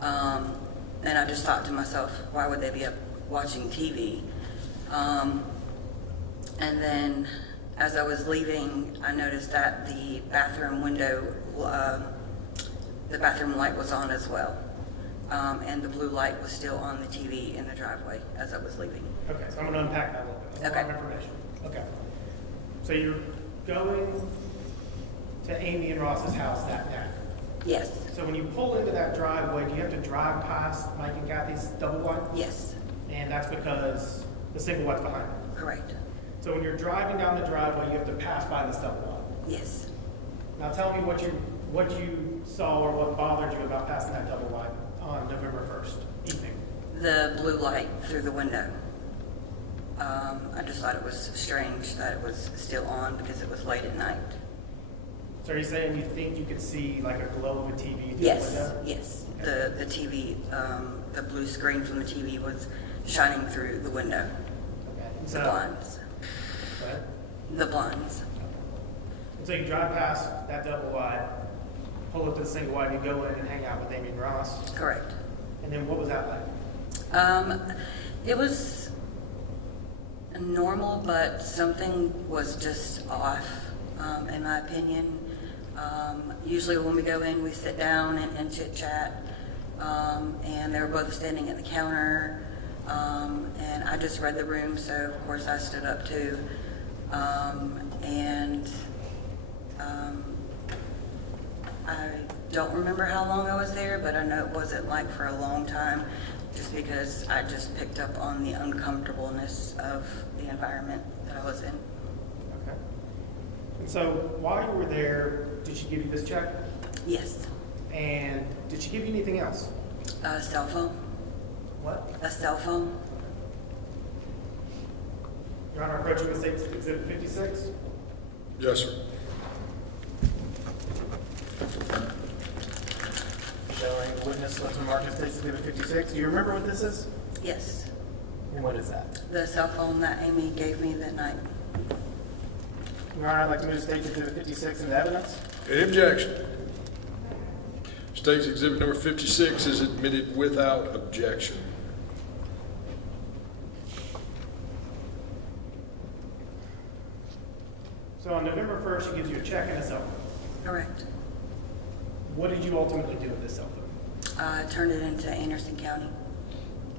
And I just thought to myself, why would they be up watching TV? And then as I was leaving, I noticed that the bathroom window, the bathroom light was on as well. And the blue light was still on the TV in the driveway as I was leaving. Okay, so I'm going to unpack that a little bit. That's a lot of information. Okay. So you're going to Amy and Ross's house that night. Yes, So when you pull into that driveway, do you have to drive past Mike and Kathy's double wide? yes, And that's because the single wide's behind them. correct. So when you're driving down the driveway, you have to pass by this double wide. Yes. Now tell me what you saw or what bothered you about passing that double wide on November 1st evening. The blue light through the window. I just thought it was strange that it was still on because it was late at night. So are you saying you think you could see like a glow of a TV through Yes, the window? yes. The TV, the blue screen from the TV was shining through the window. Okay. The So, blinds. go ahead. The blinds. so you drive past that double wide, pull up to the single wide, you go in and hang out with Amy and Ross. Correct. And then what was that like? It was normal, but something was just off, in my opinion. Usually when we go in, we sit down and chit chat, and they were both standing at the counter, and I just read the room, so of course I stood up too. I don't remember how long I was there, but I know it wasn't like for a long time, just because I just picked up on the uncomfortableness of the environment that I was in. Okay. And so while you were there, did she give you this check? Yes. And did she give you anything else? A cell phone. What? A cell phone. Your Honor, approaching the State's Exhibit 56. Yes, sir. Showing witness left marked as State's Exhibit 56. Do you remember what this is? Yes. And what is that? The cell phone that Amy gave me that night. Your Honor, I'd like to move to State's Exhibit 56 into evidence. Any objection? State's Exhibit number 56 is admitted without objection. So on November 1st, she gives you a check and a cell phone. Correct. What did you ultimately do with this cell phone? I turned it into Anderson County.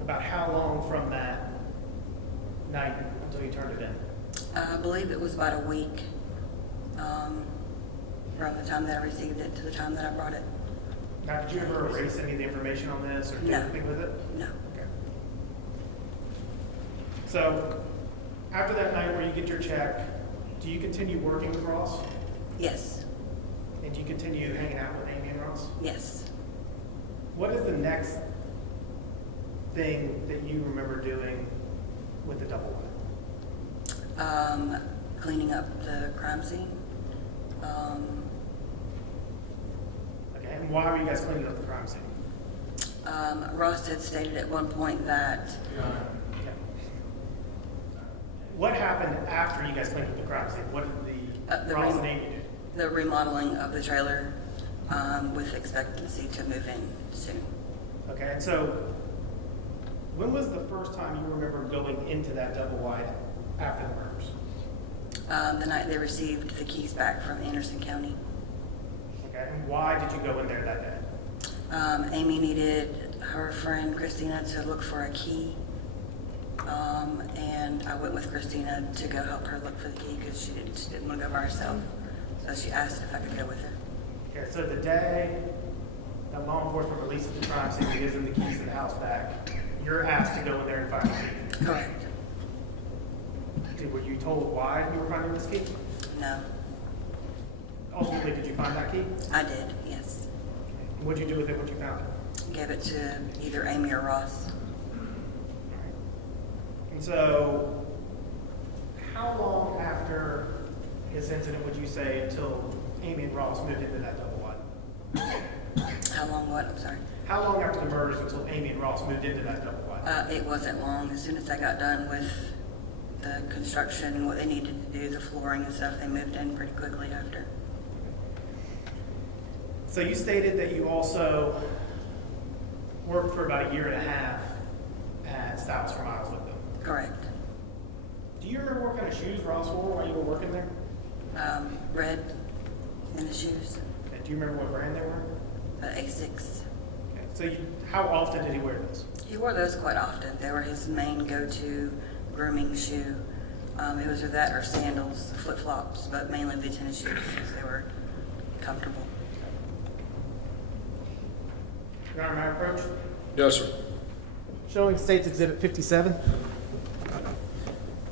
About how long from that night until you turned it in? I believe it was about a week, from the time that I received it to the time that I brought it. Now, did you ever erase any of the information on this or do No. anything with it? No. Okay. So, after that night where you get your check, do you continue working with Ross? Yes. And do you continue hanging out with Amy and Ross? Yes. What is the next thing that you remember doing with the double wide? Cleaning up the crime scene. Okay, and why were you guys cleaning up the crime scene? Ross had stated at one point that Okay. What happened after you guys cleaned up the crime scene? What did the Ross and Amy do? the remodeling of the trailer, with expectancy to move in soon. Okay, and so when was the first time you remember going into that double wide after the murders? The night they received the keys back from Anderson County. Okay, and why did you go in there that day? Amy needed her friend Christina to look for a key, and I went with Christina to go help her look for the key because she didn't want to go by herself. So she asked if I could go with her. Okay, so the day that law enforcement releases the crime scene and gives them the keys to the house back, you're asked to go in there and find the key. Correct. Were you told why you were finding this key? No. Ultimately, did you find that key? I did, yes. And what'd you do with it once you found it? Gave it to either Amy or Ross. And so, how long after this incident would you say until Amy and Ross moved into that double wide? How long what? I'm sorry. How long after the murders until Amy and Ross moved into that double wide? It wasn't long. As soon as I got done with the construction and what they needed to do, the flooring and stuff, they moved in pretty quickly after. So you stated that you also worked for about a year and a half at Styles for Miles with them. Correct. Do you remember what kind of shoes Ross wore while you were working there? Red in the shoes. And do you remember what brand they were? Asics. Okay. So how often did he wear those? He wore those quite often. They were his main go-to grooming shoe. It was either that or sandals, flip-flops, but mainly the tennis shoes because they were comfortable. Your Honor, may I approach? Yes, sir. Showing State's Exhibit 57.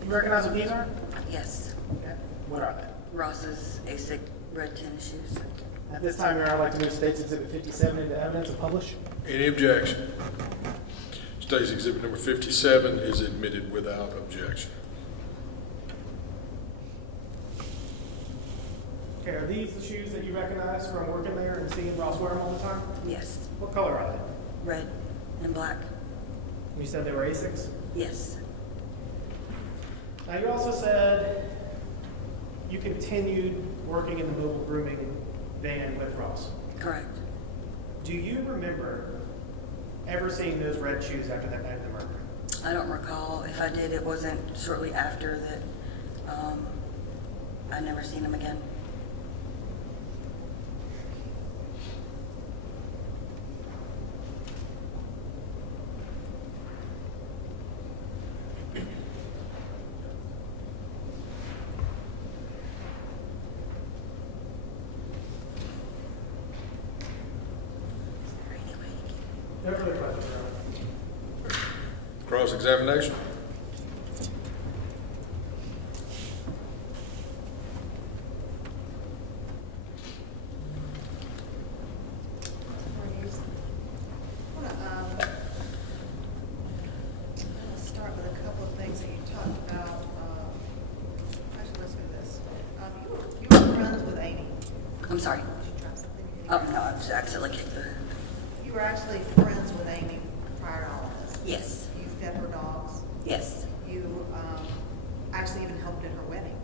You recognize what these are? Yes. Okay. What are they? Ross's Asic red tennis shoes. At this time, Your Honor, I'd like to move State's Exhibit 57 into evidence and publish. Any objection? State's Exhibit number 57 is admitted without objection. Okay, are these the shoes that you recognize from working there and seeing Ross wear them all the time? Yes. What color are they? Red and black. You said they were Asics? Yes. Now, you also said you continued working in the mobile grooming van with Ross. Correct. Do you remember ever seeing those red shoes after that night of the murder? I don't recall. If I did, it wasn't shortly after that. I never seen him again. No further questions, Your Honor. Cross-examination. I want to start with a couple of things that you talked about. Actually, let's do this. You were friends with Amy. I'm sorry. Did you try something? Oh, no, I just accidentally kicked the... You were actually friends with Amy prior to all of this. Yes. You fed her dogs. Yes. You actually even helped at her wedding.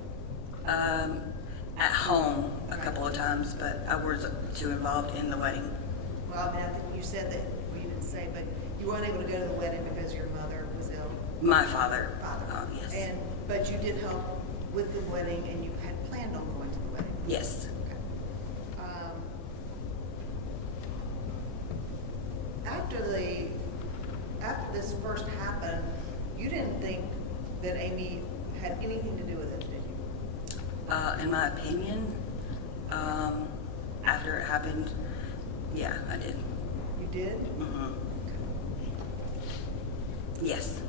At home a couple of times, but I was too involved in the wedding. Well, I mean, I think you said that, well, you didn't say, but you weren't able to go to the wedding because your mother was ill. My father. Father. Yes. But you did help with the wedding, and you had planned on going to the wedding. Yes. Okay. After this first happened, you didn't think that Amy had anything to do with it, did you? In my opinion, after it happened, yeah, I did. You did? Mm-hmm. Yes.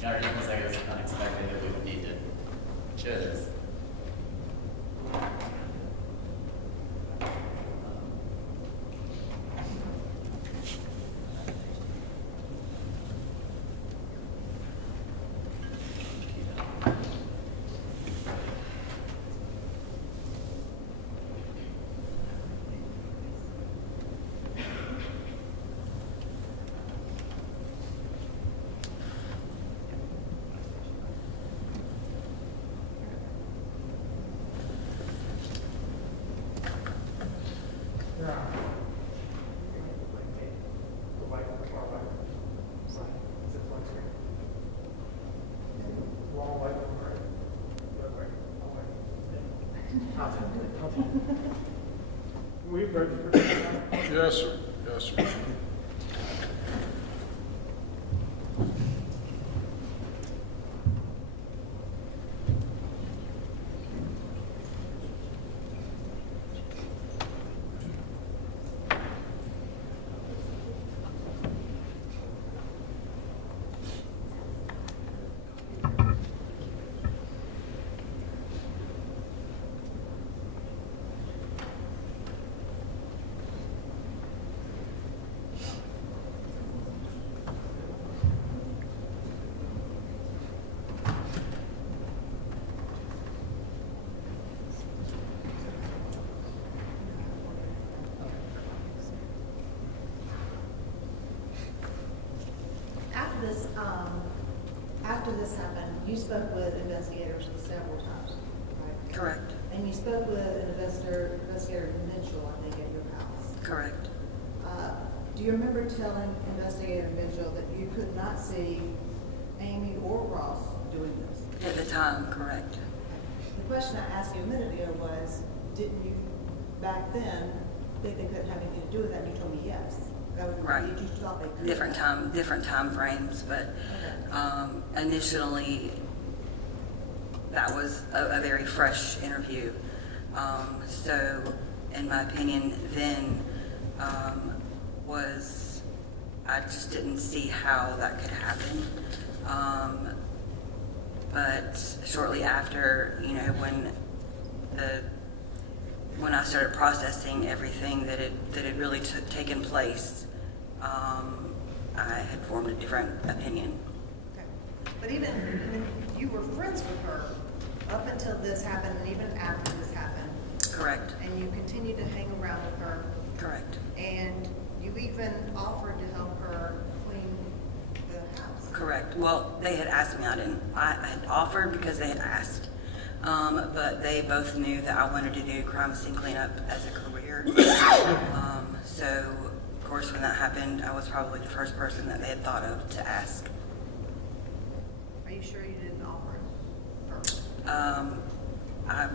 Your Honor, it was like it was unexpected that we would need to show this. Your Honor. The white, the far right side. It's a blank screen. Wrong white, wrong right. Right, right, wrong right. I'll take it. Will you approach? Yes, sir. Yes, sir. After this happened, you spoke with investigators several times, right? Correct. And you spoke with an investigator Mitchell, I think, at your house. Correct. Do you remember telling Investigator Mitchell that you could not see Amy or Ross doing this? At the time, correct. The question I asked you a minute ago was, didn't you back then think they couldn't have anything to do with that? And you told me yes. That was Right. You thought they could. Different time frames, but initially that was a very fresh interview. So, in my opinion, then I just didn't see how that could happen. But shortly after, when when I started processing everything that had really taken place, I had formed a different opinion. Okay. But even, I mean, you were friends with her up until this happened, and even after this happened. Correct. And you continued to hang around with her. Correct. And you even offered to help her clean the house. Correct. Well, they had asked me. I had offered because they had asked. But they both knew that I wanted to do crime scene cleanup as a career. So, of course, when that happened, I was probably the first person that they had thought of to ask. Are you sure you didn't offer it her? I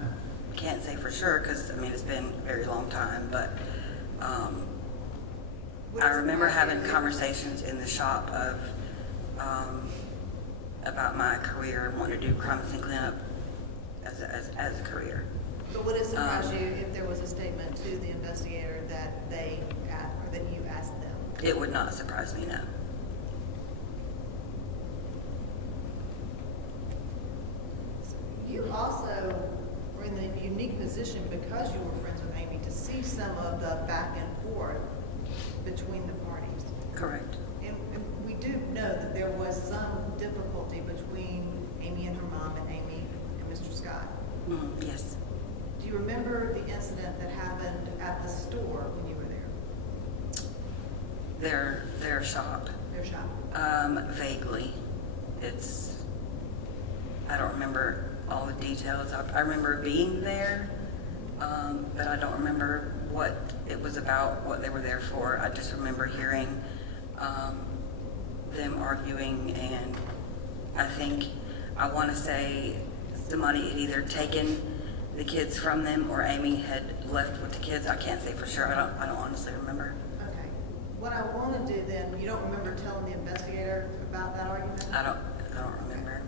can't say for sure because, I mean, it's been a very long time, but What I is remember the having idea? conversations in the shop of about my career and wanting to do crime scene cleanup as a career. But would it surprise you if there was a statement to the investigator that they asked, or that you asked them? It would not surprise me, no. You also were in the unique position, because you were friends with Amy, to see some of the back and forth between the parties. Correct. And we do know that there was some difficulty between Amy and her mom and Amy and Mr. Scott. Yes. Do you remember the incident that happened at the store when you were there? Their shop. Their shop? Vaguely. I don't remember all the details. I remember being there, but I don't remember what it was about, what they were there for. I just remember hearing them arguing, and I want to say somebody had either taken the kids from them or Amy had left with the kids. I can't say for sure. I don't honestly remember. Okay. What I want to do then, you don't remember telling the investigator about that argument? I don't remember.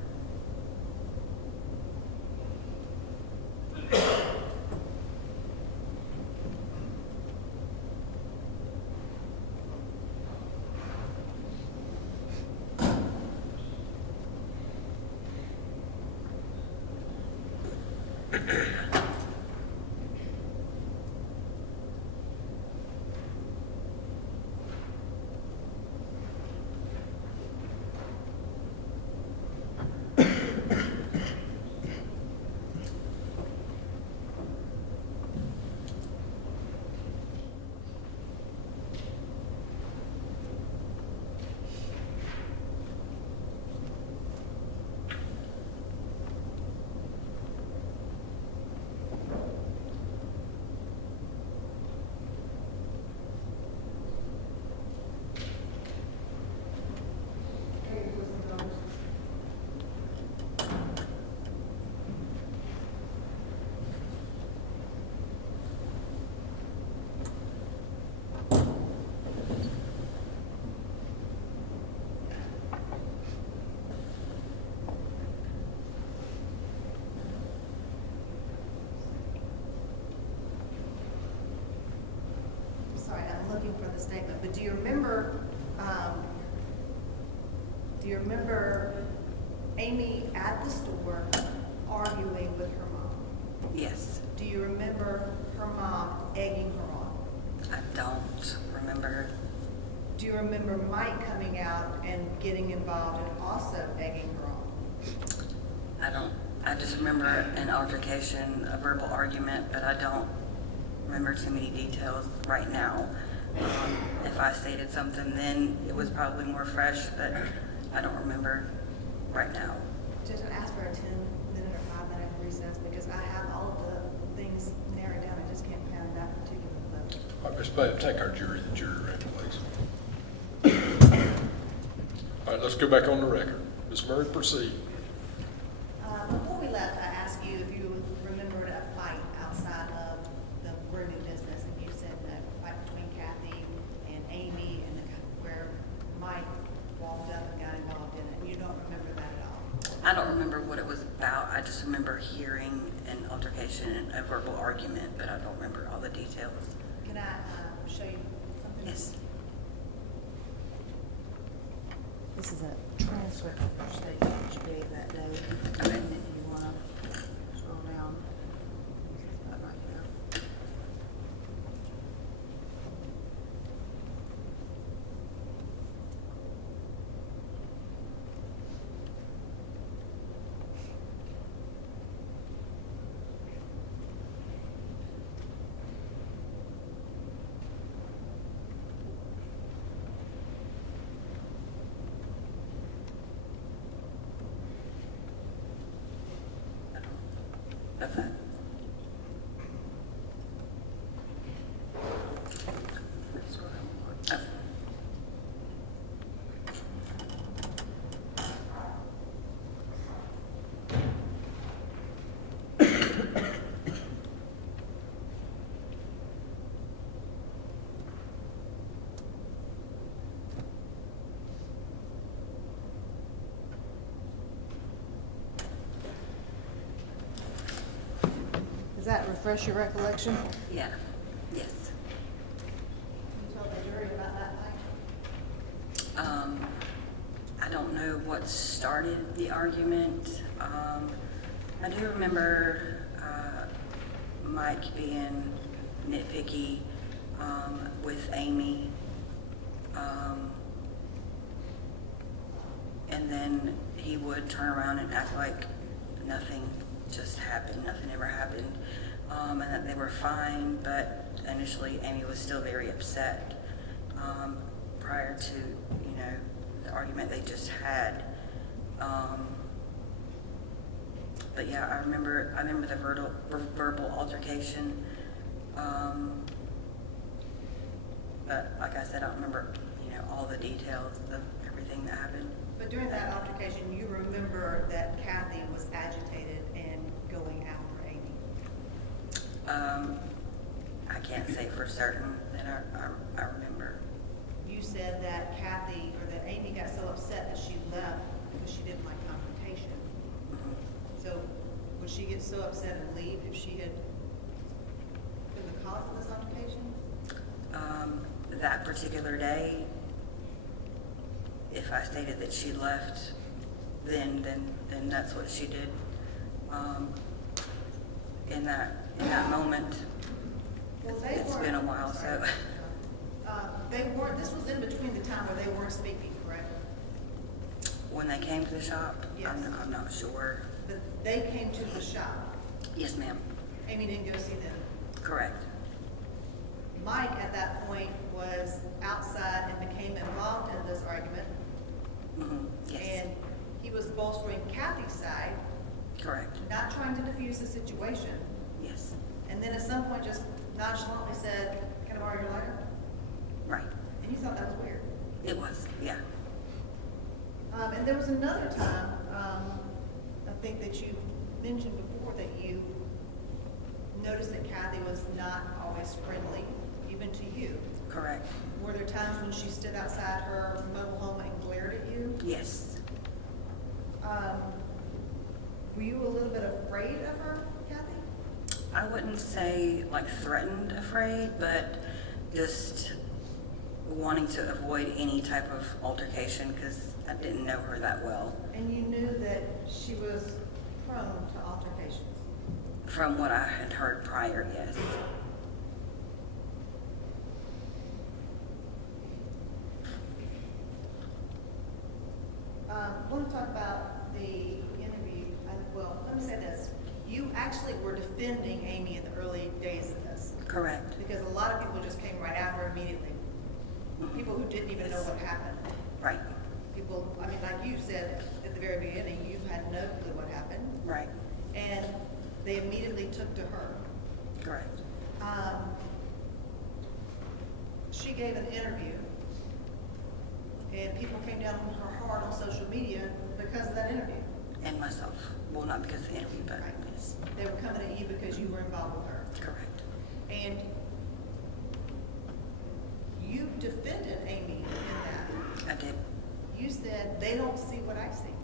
Sorry, I'm looking for the statement, but do you remember Amy at the store arguing with her mom? Yes. Do you remember her mom egging her on? I don't remember. Do you remember Mike coming out and getting involved and also egging her on? I just remember an altercation, a verbal argument, but I don't remember too many details right now. If I stated something then, it was probably more fresh, but I don't remember right now. Just ask for a 10-minute or 5-minute recess, because I have all of the things narrowed down. I just can't find that particular vote. All right, Ms. Babb, take our jury to the jury room, please. All right, let's go back on the record. Ms. Murray, proceed. Before we left, I asked you if you remembered a fight outside of the Worthy business, and you said that fight between Kathy and Amy, and where Mike walked up and got involved in it. You don't remember that at all? I don't remember what it was about. I just remember hearing an altercation and a verbal argument, but I don't remember all the details. Can I show you something? Yes. This is a transcript of your statement that you gave that day. Okay. And if you want to scroll down, this is that right here. refresh your recollection? Yeah, yes. You told the jury about that night? I don't know what started the argument. I do remember Mike being nitpicky with Amy. And then he would turn around and act like nothing just happened, nothing ever happened, and that they were fine, but initially Amy was still very upset prior to, the argument they just had. But yeah, I remember the verbal altercation, but like I said, I don't remember, all the details of everything that happened. But during that altercation, you remember that Kathy was agitated and going after Amy? I can't say for certain that I remember. You said that Kathy, or that Amy got so upset that she left because she didn't like confrontation. Mhm. So would she get so upset and leave if she had been the cause of this altercation? That particular day, if I stated that she left, then that's what she did. In that moment, Well, it's been a while, so. They weren't, this was in between the time where they weren't speaking, correct? When they came to the shop, Yes. I'm not sure. But they came to the shop. Yes, ma'am. Amy didn't go see them. Correct. Mike, at that point, was outside and became involved in this argument. Mhm. Yes. And he was bolstering Kathy's side, Correct. not trying to defuse the situation. Yes. And then at some point just nonchalantly said, "Can I borrow your lighter?" Right. And you thought that was weird. It was. Yeah. And there was another time, I think that you mentioned before, that you noticed that Kathy was not always friendly, even to you. Correct. Were there times when she stood outside her mobile home and glared at you? Yes. Were you a little bit afraid of her, Kathy? I wouldn't say like threatened, afraid, but just wanting to avoid any type of altercation because I didn't know her that well. And you knew that she was prone to altercations. From what I had heard prior, yes. I want to talk about the interview. Well, let me say this. You actually were defending Amy in the early days of this. Correct. Because a lot of people just came right after immediately. Mhm. People who didn't even know what happened. Right. People, I mean, like you said at the very beginning, you had no clue what happened. Right. And they immediately took to her. Correct. She gave an interview, and people came down on her hard on social media because of that interview. And myself. Well, not because of the interview, but Right. yes. They were coming at you because you were involved with her. Correct. And you defended Amy in that. I did. You said, "They don't see what I see."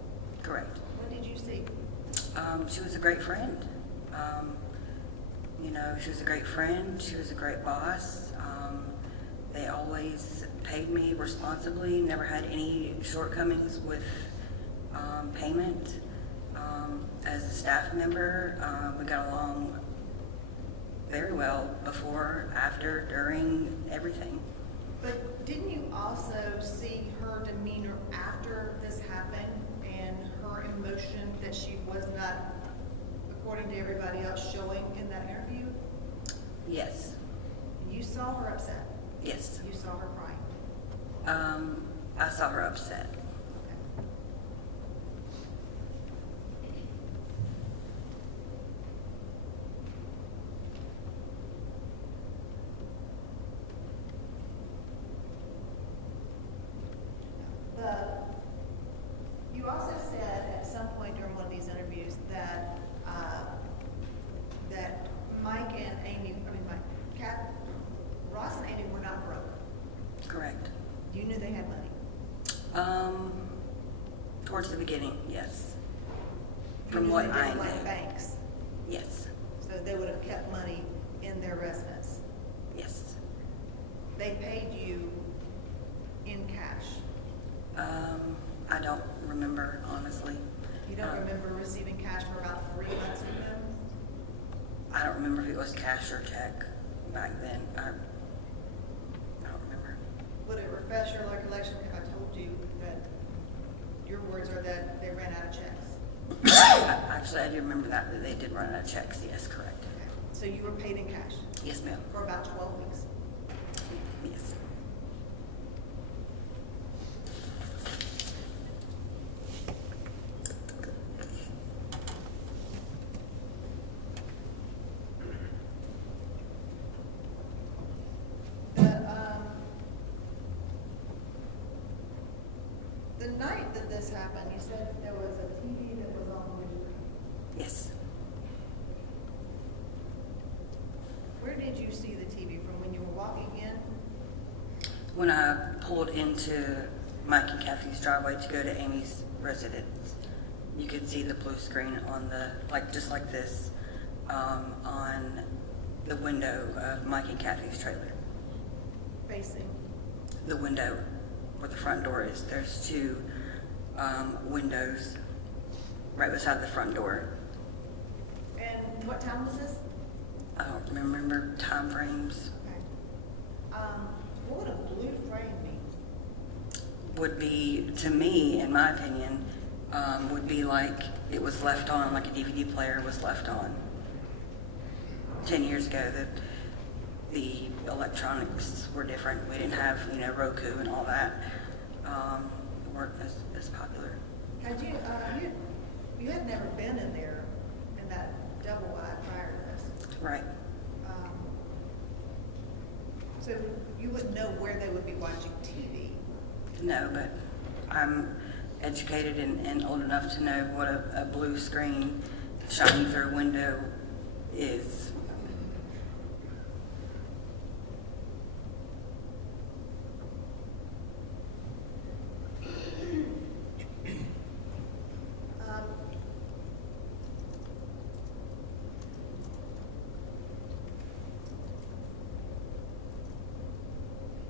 Correct. What did you see? She was a great friend. She was a great friend. She was a great boss. They always paid me responsibly, never had any shortcomings with payment. As a staff member, we got along very well before, after, during, everything. But didn't you also see her demeanor after this happened and her emotion that she was not, according to everybody else, showing in that interview? Yes. And you saw her upset. Yes. You saw her crying. I saw her upset. Okay. You also said at some point during one of these interviews that that Mike and Amy, Ross and Amy were not broke. Correct. You knew they had money. Towards the beginning, yes. You From knew what they I didn't like knew. banks. Yes. So So they would have kept money in their residence. Yes. They paid you in cash. I don't remember, honestly. You don't remember receiving cash for about 3 months from them? I don't remember if it was cash or check back then. I don't remember. Would it refresh your recollection if I told you that your words are that they ran out of checks? Actually, I do remember that they did run out of checks. Yes, correct. Okay. So you were paid in cash Yes, ma'am. for about 12 weeks. Yes. The night that this happened, you said there was a TV that was on the roof. Yes. Where did you see the TV? From when you were walking in? When I pulled into Mike and Kathy's driveway to go to Amy's residence, you could see the blue screen on the, just like this, on the window of Mike and Kathy's trailer. Facing? The window where the front door is. There's two windows right beside the front door. And what time was this? I don't remember time frames. Okay. What would a blue frame mean? Would be, to me, in my opinion, would be like it was left on, like a DVD player was left on. 10 years ago, the electronics were different. We didn't have, Roku and all that. Weren't as popular. Had you, you had never been in there in that double wide prior to this. Right. So you wouldn't know where they would be watching TV. No, but I'm educated and old enough to know what a blue screen shining through a window is.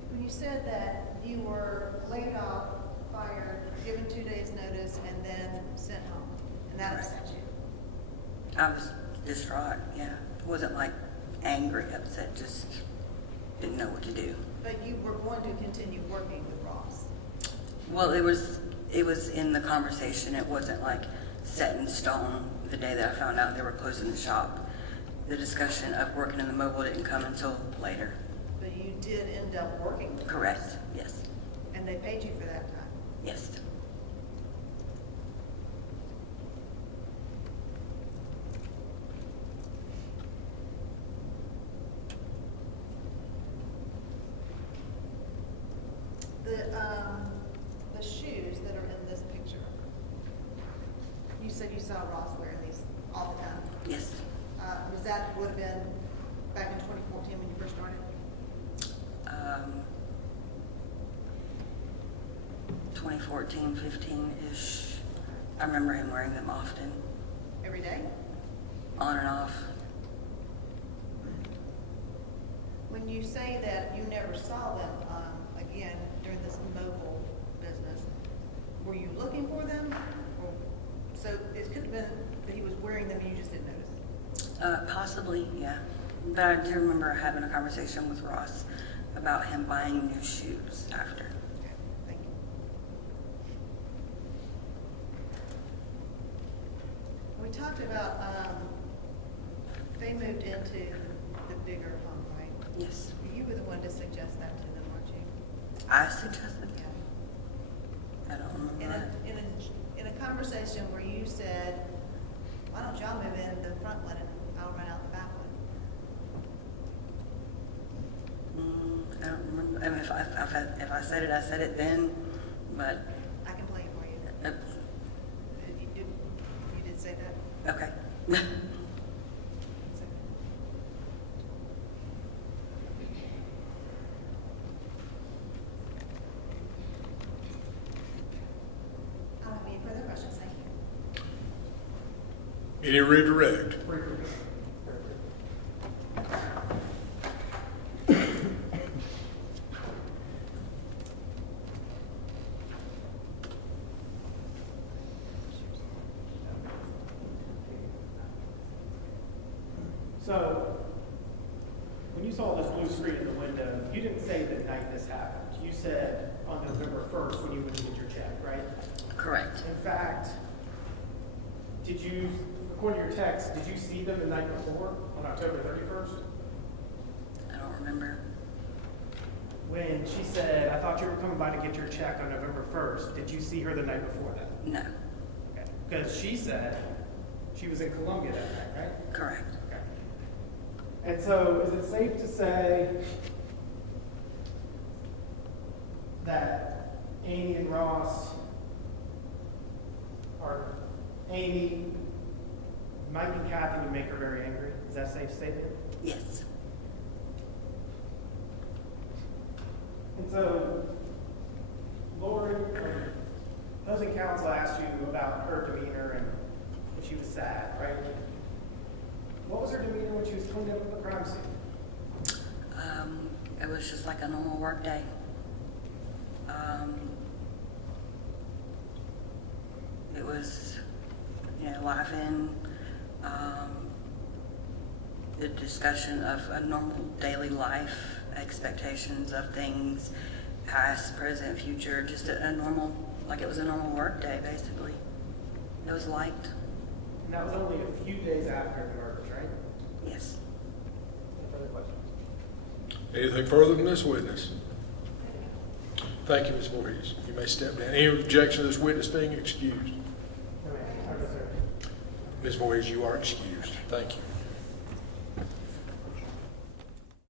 When you said that you were laid off, fired, given 2 days notice, and then sent home, and that upset you? I was distraught, yeah. It wasn't like angry, upset, just didn't know what to do. But you were going to continue working with Ross. Well, it was in the conversation. It wasn't like set in stone the day that I found out they were closing the shop. The discussion of working in the mobile didn't come until later. But you did end up working with Correct, Ross. yes, And they paid you for that time. yes. The shoes that are in this picture, you said you saw Ross wearing these all the time. Yes. Was that would have been back in 2014 when you first started? 2014, 15-ish. I remember him wearing them often, Every day? on and off. When you say that you never saw them again during this mobile business, were you looking for them? Or, so it could have been that he was wearing them and you just didn't notice. Possibly, yeah. But I do remember having a conversation with Ross about him buying new shoes after. Okay, thank you. We talked about they moved into the bigger home, right? Yes. You were the one to suggest that to them, weren't you? I suggested that. Yeah. I don't remember that. In a conversation where you said, why don't y'all move in the front one and I'll run out the back one? I don't remember. I mean, if I said it then, but, I can play it for you. You did say that? okay. It's okay. I don't have any further questions, thank you. Any redirect? So, when you saw this blue screen in the window, you didn't say the night this happened. You said on November 1st when you went to get your check, right? Correct. In fact, did you, according to your text, did you see them the night before, on October 31st? I don't remember. When she said, I thought you were coming by to get your check on November 1st, did you see her the night before that? No. Okay. Because she said she was in Columbia that night, right? Correct. Okay. And so, is it safe to say that Amy and Ross, or Amy, Mike and Kathy would make her very angry? Is that a safe statement? Yes. And so, Lori, opposing counsel asked you about her demeanor and when she was sad, right? What was her demeanor when she was cleaning up the crime scene? It was just like a normal work day. It was, laughing, the discussion of a normal daily life, expectations of things, past, present, future, just a normal, like it was a normal work day, basically. It was liked. And that was only a few days after the murders, right? Yes. Any further questions? Anything further from this witness? Thank you, Ms. Voorhees. You may step down. Any objection to this witness being excused? No, ma'am. Sir. Ms. Voorhees, you are excused. Thank you.